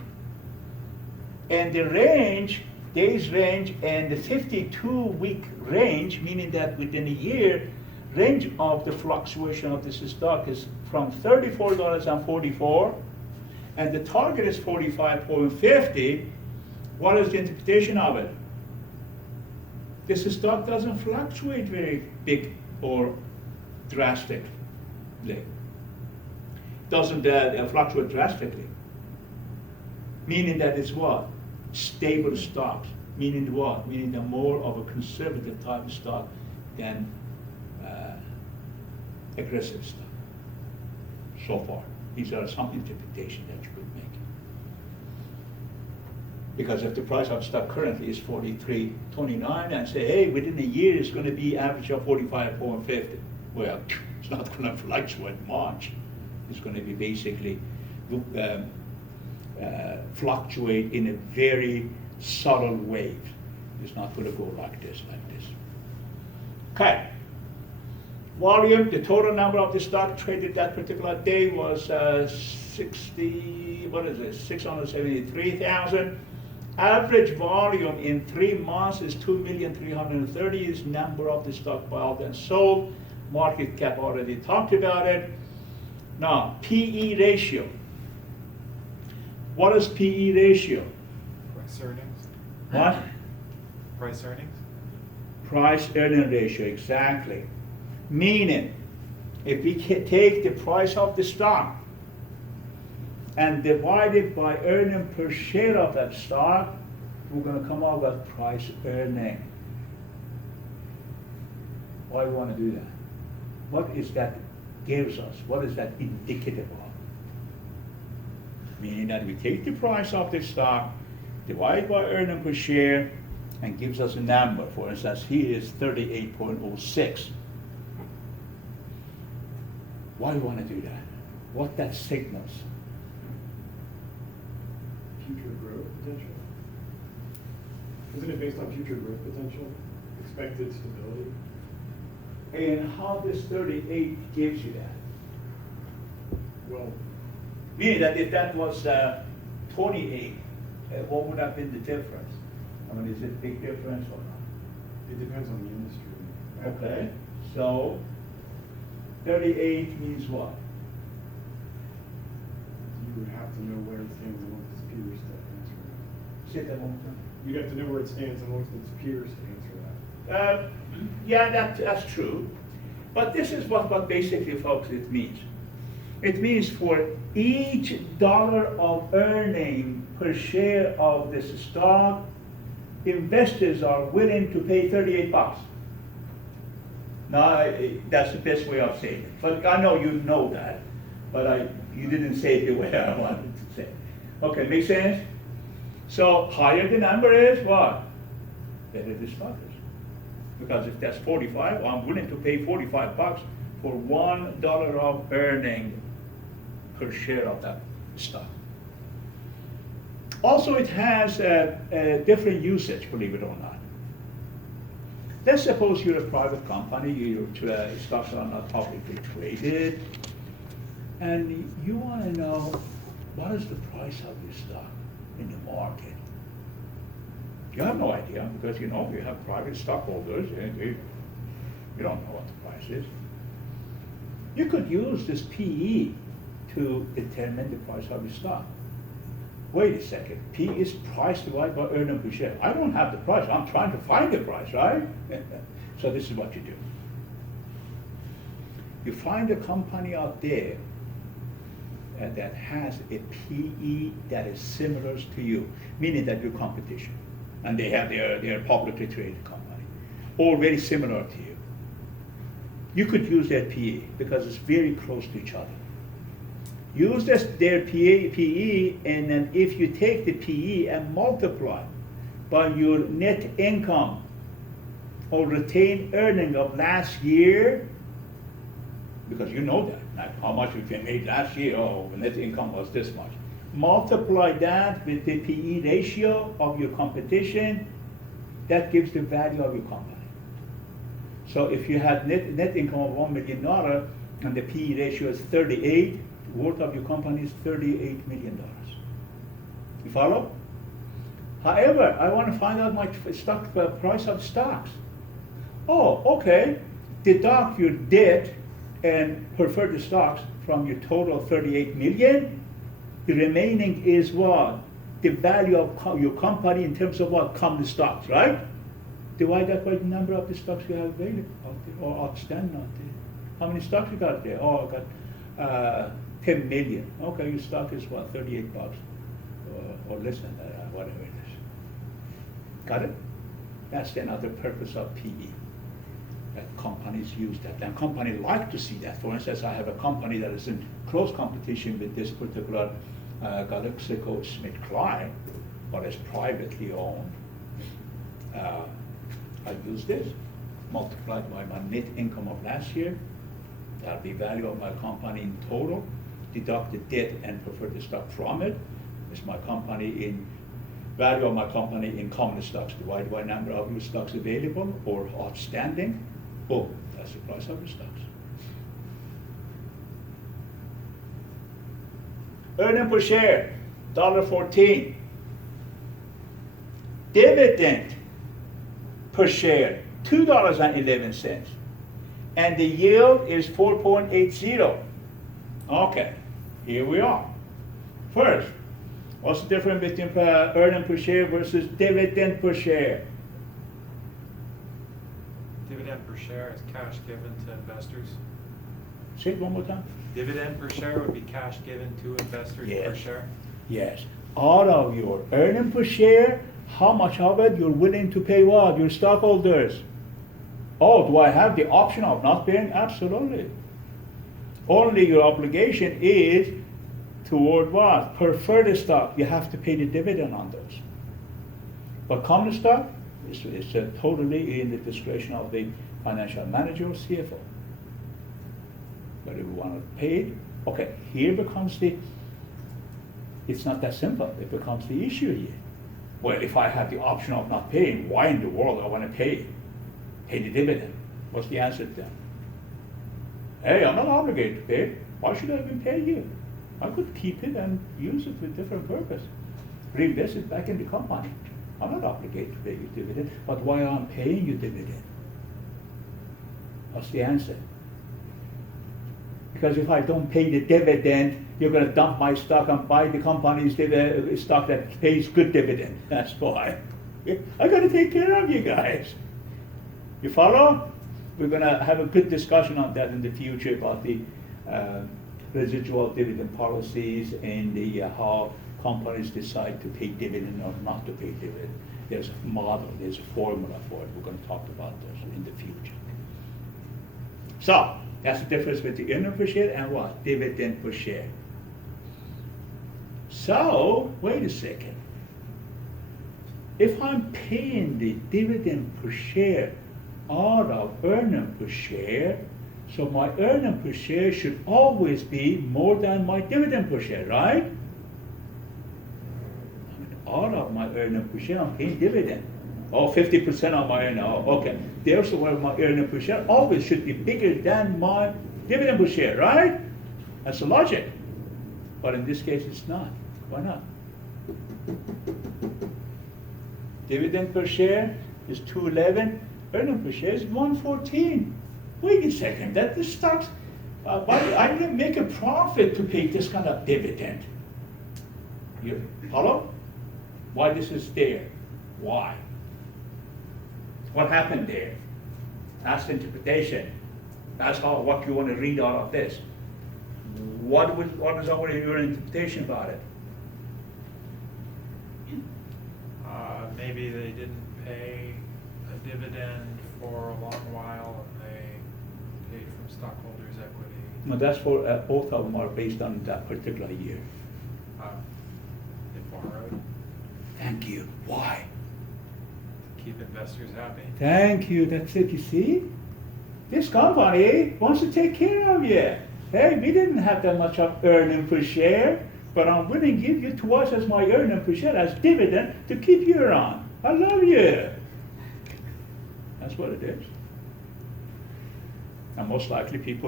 and the range, days range, and the 52-week range, meaning that within a year, range of the fluctuation of this stock is from $34.44, and the target is 45.50, what is the interpretation of it? This stock doesn't fluctuate very big or drastically. Doesn't fluctuate drastically. Meaning that it's what? Stable stocks. Meaning what? Meaning they're more of a conservative type of stock than aggressive stock. So far. These are some interpretation that you could make. Because if the price of stock currently is 43.29 and say, hey, within a year it's going to be average of 45.50. Well, it's not going to fluctuate much. It's going to be basically fluctuate in a very subtle wave. It's not going to go like this, Okay. Volume, the total number of the stock traded that particular day was 673,000. Average volume in 3 months is 2,330,000 is number of the stock bought and sold. Market cap, already talked about it. Now, PE ratio. What is PE ratio? Price earnings. What? Price earnings. Price earning ratio, exactly. Meaning, if we take the price of the stock and divide it by earning per share of that stock, we're going to come out with price earning. Why do we want to do that? What is that gives us? What is that indicative of? Meaning that we take the price of the stock, divide by earning per share, and gives us a number. For instance, here is 38.06. Why do you want to do that? What that signals? Future growth potential? Isn't it based on future growth potential? Expected stability? And how this 38 gives you that? Well, Meaning that if that was 28, what would have been the difference? I mean, is it a big difference or not? it depends on the industry. Okay, so 38 means what? You would have to know where it stands amongst its peers to answer that. Say that one more time. You'd have to know where it stands amongst its peers to answer that. Yeah, that's true. But this is what basically, folks, it means. It means for each dollar of earning per share of this stock, investors are willing to pay 38 bucks. Now, that's the best way of saying it. But I know you know that, but you didn't say it the way I wanted to say it. Okay, make sense? So higher the number is, what? Better the stock is. Because if that's 45, I'm willing to pay 45 bucks for $1 of earning per share of that stock. Also, it has a different usage, believe it or not. Let's suppose you're a private company, your stocks are not publicly traded, and you want to know what is the price of your stock in the market. You have no idea because you have private stockholders and you don't know what the price is. You could use this PE to determine the price of your stock. Wait a second, P is price divided by earnings per share. I don't have the price, I'm trying to find the price, right? So this is what you do. You find a company out there that has a PE that is similar to you, meaning that your competition, and they have their publicly traded company, or very similar to you. You could use that PE because it's very close to each other. Use their PE, and then if you take the PE and multiply by your net income or retained earning of last year, because you know that, not how much you made last year, the net income was this much. Multiply that with the PE ratio of your competition, that gives the value of your company. So if you had net income of $1 million and the PE ratio is 38, worth of your company is $38 million. You follow? However, I want to find out my stock price of stocks. Oh, okay. Deduct your debt and preferred stocks from your total of 38 million. The remaining is what? The value of your company in terms of what? Common stocks, right? Divide that by the number of the stocks you have available out there or outstanding out there. How many stocks you got there? Oh, I got 10 million. Okay, your stock is what, $38 or less than that, whatever it is. Got it? That's another purpose of PE. That companies use that. And companies like to see that. For instance, I have a company that is in close competition with this particular GlaxoSmithKline, but is privately owned. I use this, multiplied by my net income of last year. That'll be value of my company in total. Deduct the debt and preferred stock from it. It's my company in value of my company in common stocks divided by number of your stocks available or outstanding. Oh, that's the price of the stocks. Earnings per share, $1.14. Dividend per share, $2.11. And the yield is 4.80. Okay, here we are. First, what's the difference between earnings per share versus dividend per share? Dividend per share is cash given to investors. Say it one more time. Dividend per share would be cash given to investors per Yes. share. Yes. Out of your earnings per share, how much of it you're willing to pay what? Your stockholders. Oh, do I have the option of not paying? Absolutely. Only your obligation is toward what? Preferred stock. You have to pay the dividend on those. But common stock is totally in the discretion of the financial manager or CFO. Whether we want to pay it. Okay, here becomes it's not that simple. It becomes the issue here. Well, if I have the option of not paying, why in the world I want to pay the dividend? What's the answer to that? Hey, I'm not obligated to pay. Why should I even pay you? I could keep it and use it for a different purpose. Reinvest it back in the company. I'm not obligated to pay you dividend, but why I'm paying you dividend? What's the answer? Because if I don't pay the dividend, you're going to dump my stock and buy the company's stock that pays good dividend. That's why. I got to take care of you guys. You follow? We're going to have a good discussion on that in the future about the residual dividend policies and how companies decide to pay dividend or not to pay dividend. There's a model, there's a formula for it. We're going to talk about those in the future. So, that's the difference between earnings per share and what? Dividend per share. So, wait a second. If I'm paying the dividend per share out of earnings per share, So my earning per share should always be more than my dividend per share, right? I mean, all of my earning per share, I'm paying dividend. Oh, 50% of my earning, oh, okay. Therefore, my earning per share always should be bigger than my dividend per share, right? That's the logic. But in this case, it's not. Why not? Dividend per share is 211, earning per share is 114. Wait a second, that this stocks, I didn't make a profit to pay this kind of dividend. You follow? Why this is there? Why? What happened there? That's the interpretation. That's what you want to read out of this. What is your interpretation about it? Maybe they didn't pay a dividend for a long while and they paid from stockholders' equity. No, that's for, both of them are based on that particular year. They borrowed, Thank you. Why? keep investors happy. Thank you, that's it, you see? This company wants to take care of you. Hey, we didn't have that much of earning per share, but I'm willing to give you twice as my earning per share as dividend to keep you around. I love you. That's what it is. And most likely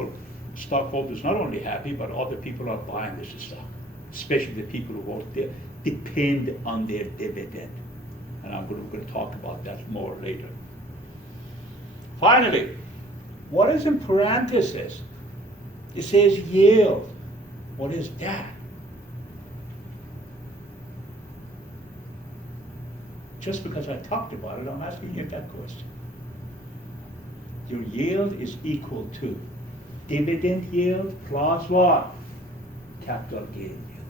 stockholders not only happy, but other people are buying this stock, especially the people who won't depend on their dividend. And we're going to talk about that more later. Finally, what is in parentheses? It says yield. What is that? Just because I talked about it, I'm asking you that question. Your yield is equal to dividend yield plus what? Capital gain yield.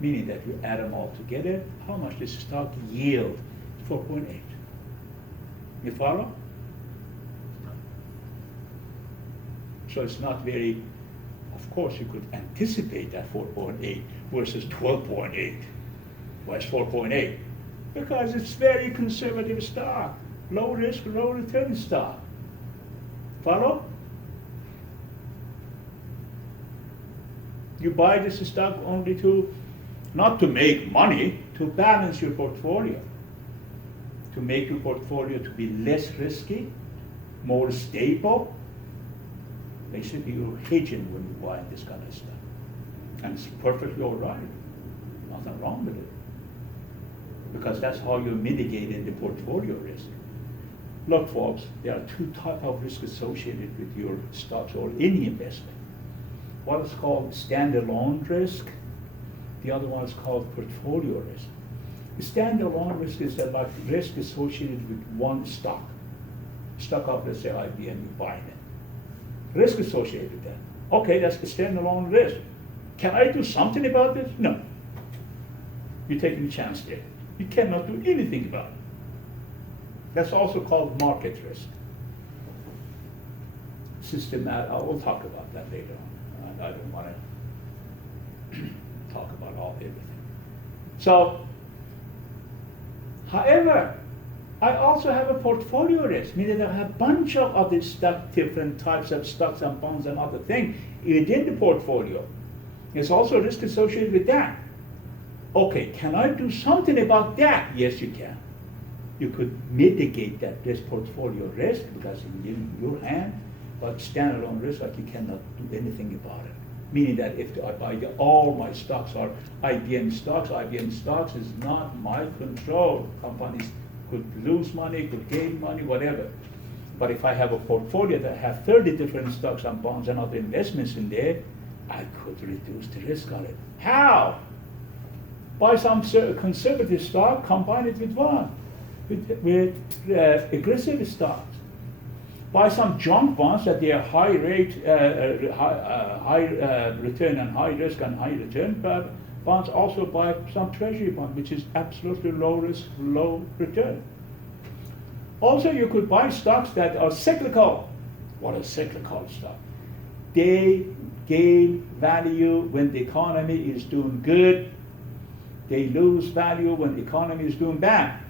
Meaning that you add them all together, how much does stock yield? 4.8. You follow? So it's not very, of course you could anticipate that 4.8 versus 12.8. Why is 4.8? Because it's very conservative stock, low risk, low return stock. Follow? You buy this stock only not to make money, to balance your portfolio. To make your portfolio to be less risky, more stable. Basically, you're hedging when you buy this kind of stuff. And it's perfectly all right. Nothing wrong with it. Because that's how you're mitigating the portfolio risk. Look, folks, there are two types of risk associated with your stocks or any investment. One is called standalone risk. The other one is called portfolio risk. The standalone risk is like risk associated with one stock. Stock of, let's say, IBM, you're buying it. Risk associated with that. Okay, that's the standalone risk. Can I do something about this? No. You're taking a chance there. You cannot do anything about it. That's also called market risk. We'll talk about that later on. I don't want to talk about everything. So, however, I also have a portfolio risk, meaning that I have a bunch of other stuff, different types of stocks and bonds and other things within the portfolio. There's also risk associated with that. Okay, can I do something about that? Yes, you can. You could mitigate that risk portfolio risk because it's in your hand, but standalone risk, like you cannot do anything about it. Meaning that if I buy all my stocks are IBM stocks is not my control. Companies could lose money, could gain money, whatever. But if I have a portfolio that has 30 different stocks and bonds and other investments in there, I could reduce the risk on it. How? Buy some conservative stock, combine it with what? With aggressive stocks. Buy some junk bonds that they are high rate, high return and high risk and high return bonds. Also buy some treasury bond, which is absolutely low risk, low return. Also, you could buy stocks that are cyclical. What is cyclical stock? They gain value when the economy is doing good. They lose value when the economy is doing bad.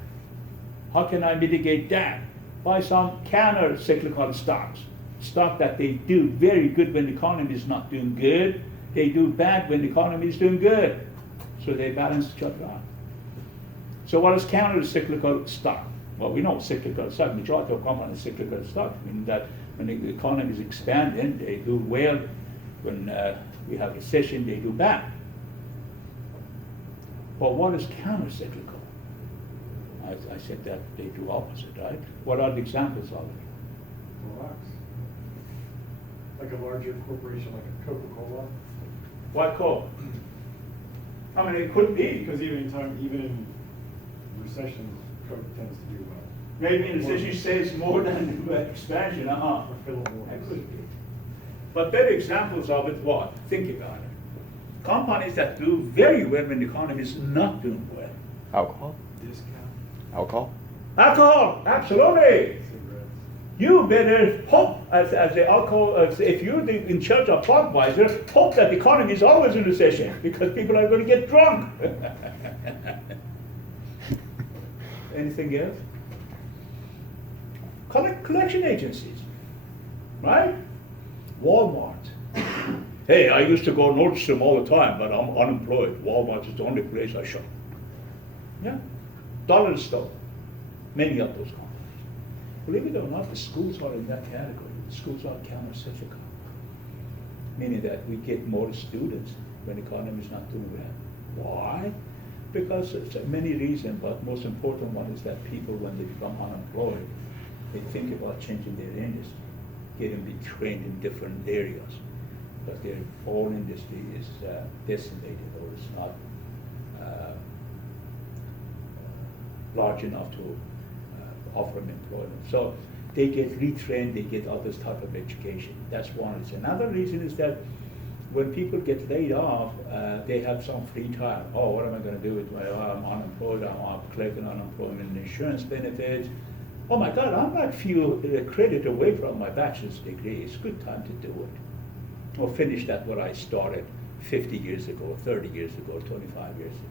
How can I mitigate that? Buy some counter-cyclical stocks. stock that they do very good when the economy is not doing good. They do bad when the economy is doing good. So they balance each other out. So what is counter-cyclical stock? Well, we know cyclical stock, majority of companies are cyclical stock, meaning that when the economy is expanding, they do well. When we have recession, they do bad. But what is counter-cyclical? I said that they do opposite, right? What are the examples of it? Relax. Like a larger corporation, like a Coca-Cola. What Coke? I mean, it could be. Because even in recessions, Coke tends to do well. Maybe in recession says more than the expansion, Or fill more. That could be. But better examples of it, what? Think about it. Companies that do very well when the economy is not doing well. Alcohol? Discount. Alcohol? Alcohol, absolutely. Cigarettes. You better hope, as the alcohol, if you're in charge of Budweiser, hope that the economy is always in recession because people are going to get drunk. Anything else? Collection agencies, right? Walmart. Hey, I used to go Nordstrom all the time, but I'm unemployed. Walmart is the only place I shop. Yeah, dollar store. Many of those companies. Believe it or not, the schools are in that category. The schools are counter-cyclical, meaning that we get more students when the economy is not doing well. Why? Because it's many reasons, but most important one is that people, when they become unemployed, they think about changing their industry, getting be trained in different areas, because their own industry is decimated or it's not large enough to offer them employment. So they get retrained, they get all this type of education. That's one reason. Another reason is that when people get laid off, they have some free time. Oh, what am I going to do with my, I'm unemployed, I'm collecting unemployment insurance benefits. Oh my God, I'm not few credit away from my bachelor's degree. It's a good time to do it. Or finish that what I started 50 years ago, 30 years ago, 25 years ago,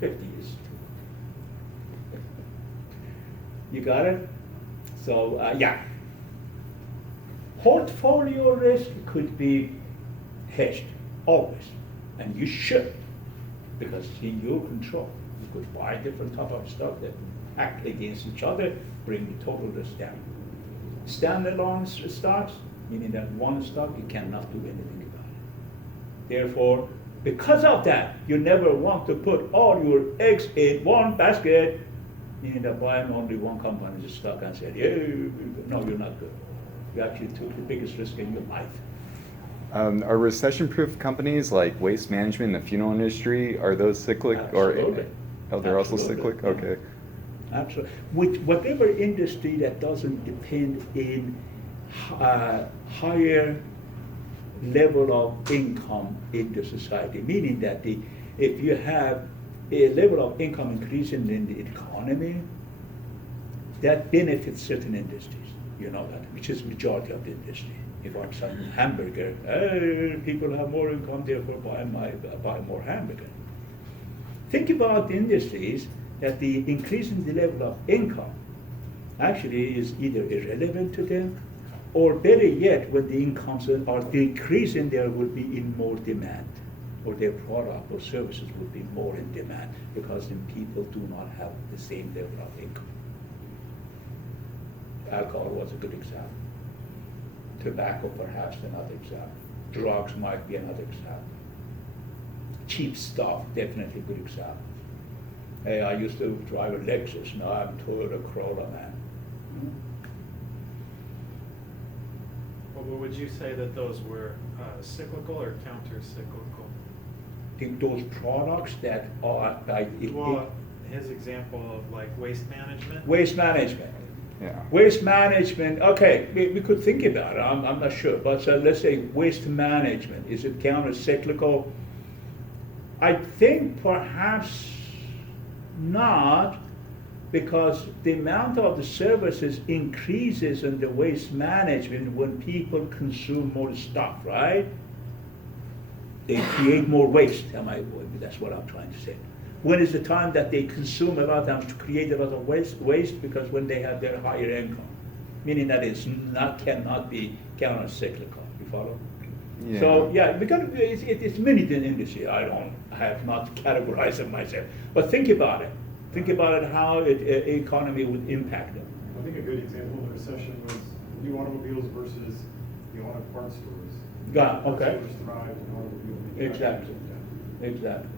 50 years ago. You got it? So, yeah. Portfolio risk could be hedged, always. And you should, because it's in your control. You could buy different type of stuff that act against each other, bring the total risk down. Standalone stocks, meaning that one stock, you cannot do anything about it. Therefore, because of that, you never want to put all your eggs in one basket, meaning that buying only one company's stock and said, yeah, no, you're not good. You actually took the biggest risk in your life. Are recession-proof companies like waste management and the funeral industry, are those cyclic? Absolutely. Oh, they're also Absolutely. cyclic? Okay. Absolutely. With whatever industry that doesn't depend in higher level of income in the society, meaning that if you have a level of income increasing in the economy, that benefits certain industries. You know that, which is majority of the industry. If I'm selling hamburger, people have more income, therefore buy more hamburger. Think about the industries that the increase in the level of income actually is either irrelevant to them, or better yet, when the incomes are decreasing, there will be in more demand, or their product or services will be more in demand, because then people do not have the same level of income. Alcohol was a good example. Tobacco perhaps another example. Drugs might be another example. Cheap stuff, definitely a good example. Hey, I used to drive a Lexus, now I'm Toyota Corolla, man. Well, would you say that those were cyclical or counter-cyclical? I think those products that are Well, his example of like waste management. waste management. Yeah. Waste management, okay, we could think about it, I'm not sure, but let's say waste management, is it counter-cyclical? I think perhaps not, because the amount of the services increases in the waste management when people consume more stuff, right? They create more waste, that's what I'm trying to say. When is the time that they consume a lot and create a lot of waste? Because when they have their higher income, meaning that it's cannot be counter-cyclical, you follow? Yeah. So, yeah, because it's many in the industry, I have not categorized it myself, but think about it. Think about it, how economy would impact them. I think a good example of the recession was new automobiles versus the auto parts stores. Yeah, okay. Parts stores thrived and automobile Exactly. manufacturers. Exactly.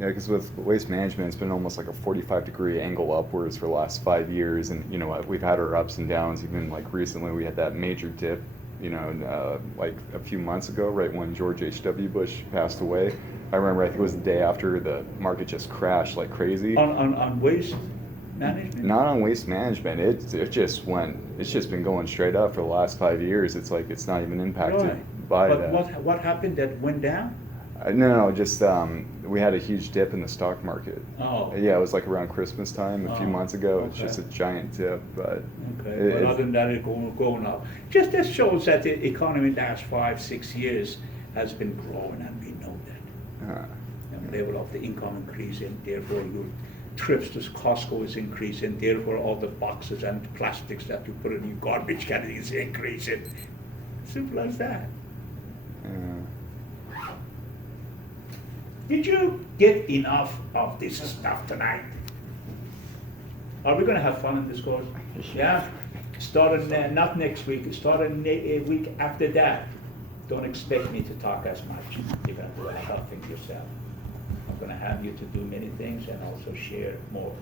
Yeah, because with waste management, it's been almost like a 45-degree angle upwards for the last 5 years, and you know what, we've had our ups and downs. Even like recently, we had that major dip, you know, like a few months ago, right when George H.W. Bush passed away. I remember, I think it was the day after the market just crashed like crazy. On waste management? Not on waste management. It just went. It's just been going straight up for the last 5 years. It's like it's not even impacted Right. by But that. what happened that went down? No, just we had a huge dip in the stock market. Oh. Yeah, it was like around Christmas time a few Oh, months ago. It's okay. just a giant dip, but Okay, but other than that, it's going up. Just that shows that the economy in the last 5-6 years has been growing, and we know that. The level of the income increasing, therefore your trips to Costco is increasing, therefore all the boxes and plastics that you put in your garbage can is increasing. Simple as that. Did you get enough of this stuff tonight? Are we gonna have fun in this course? Yeah? Starting, not next week, starting a week after that. Don't expect me to talk as much. You're gonna do a lot of things yourself. I'm gonna have you to do many things and also share more.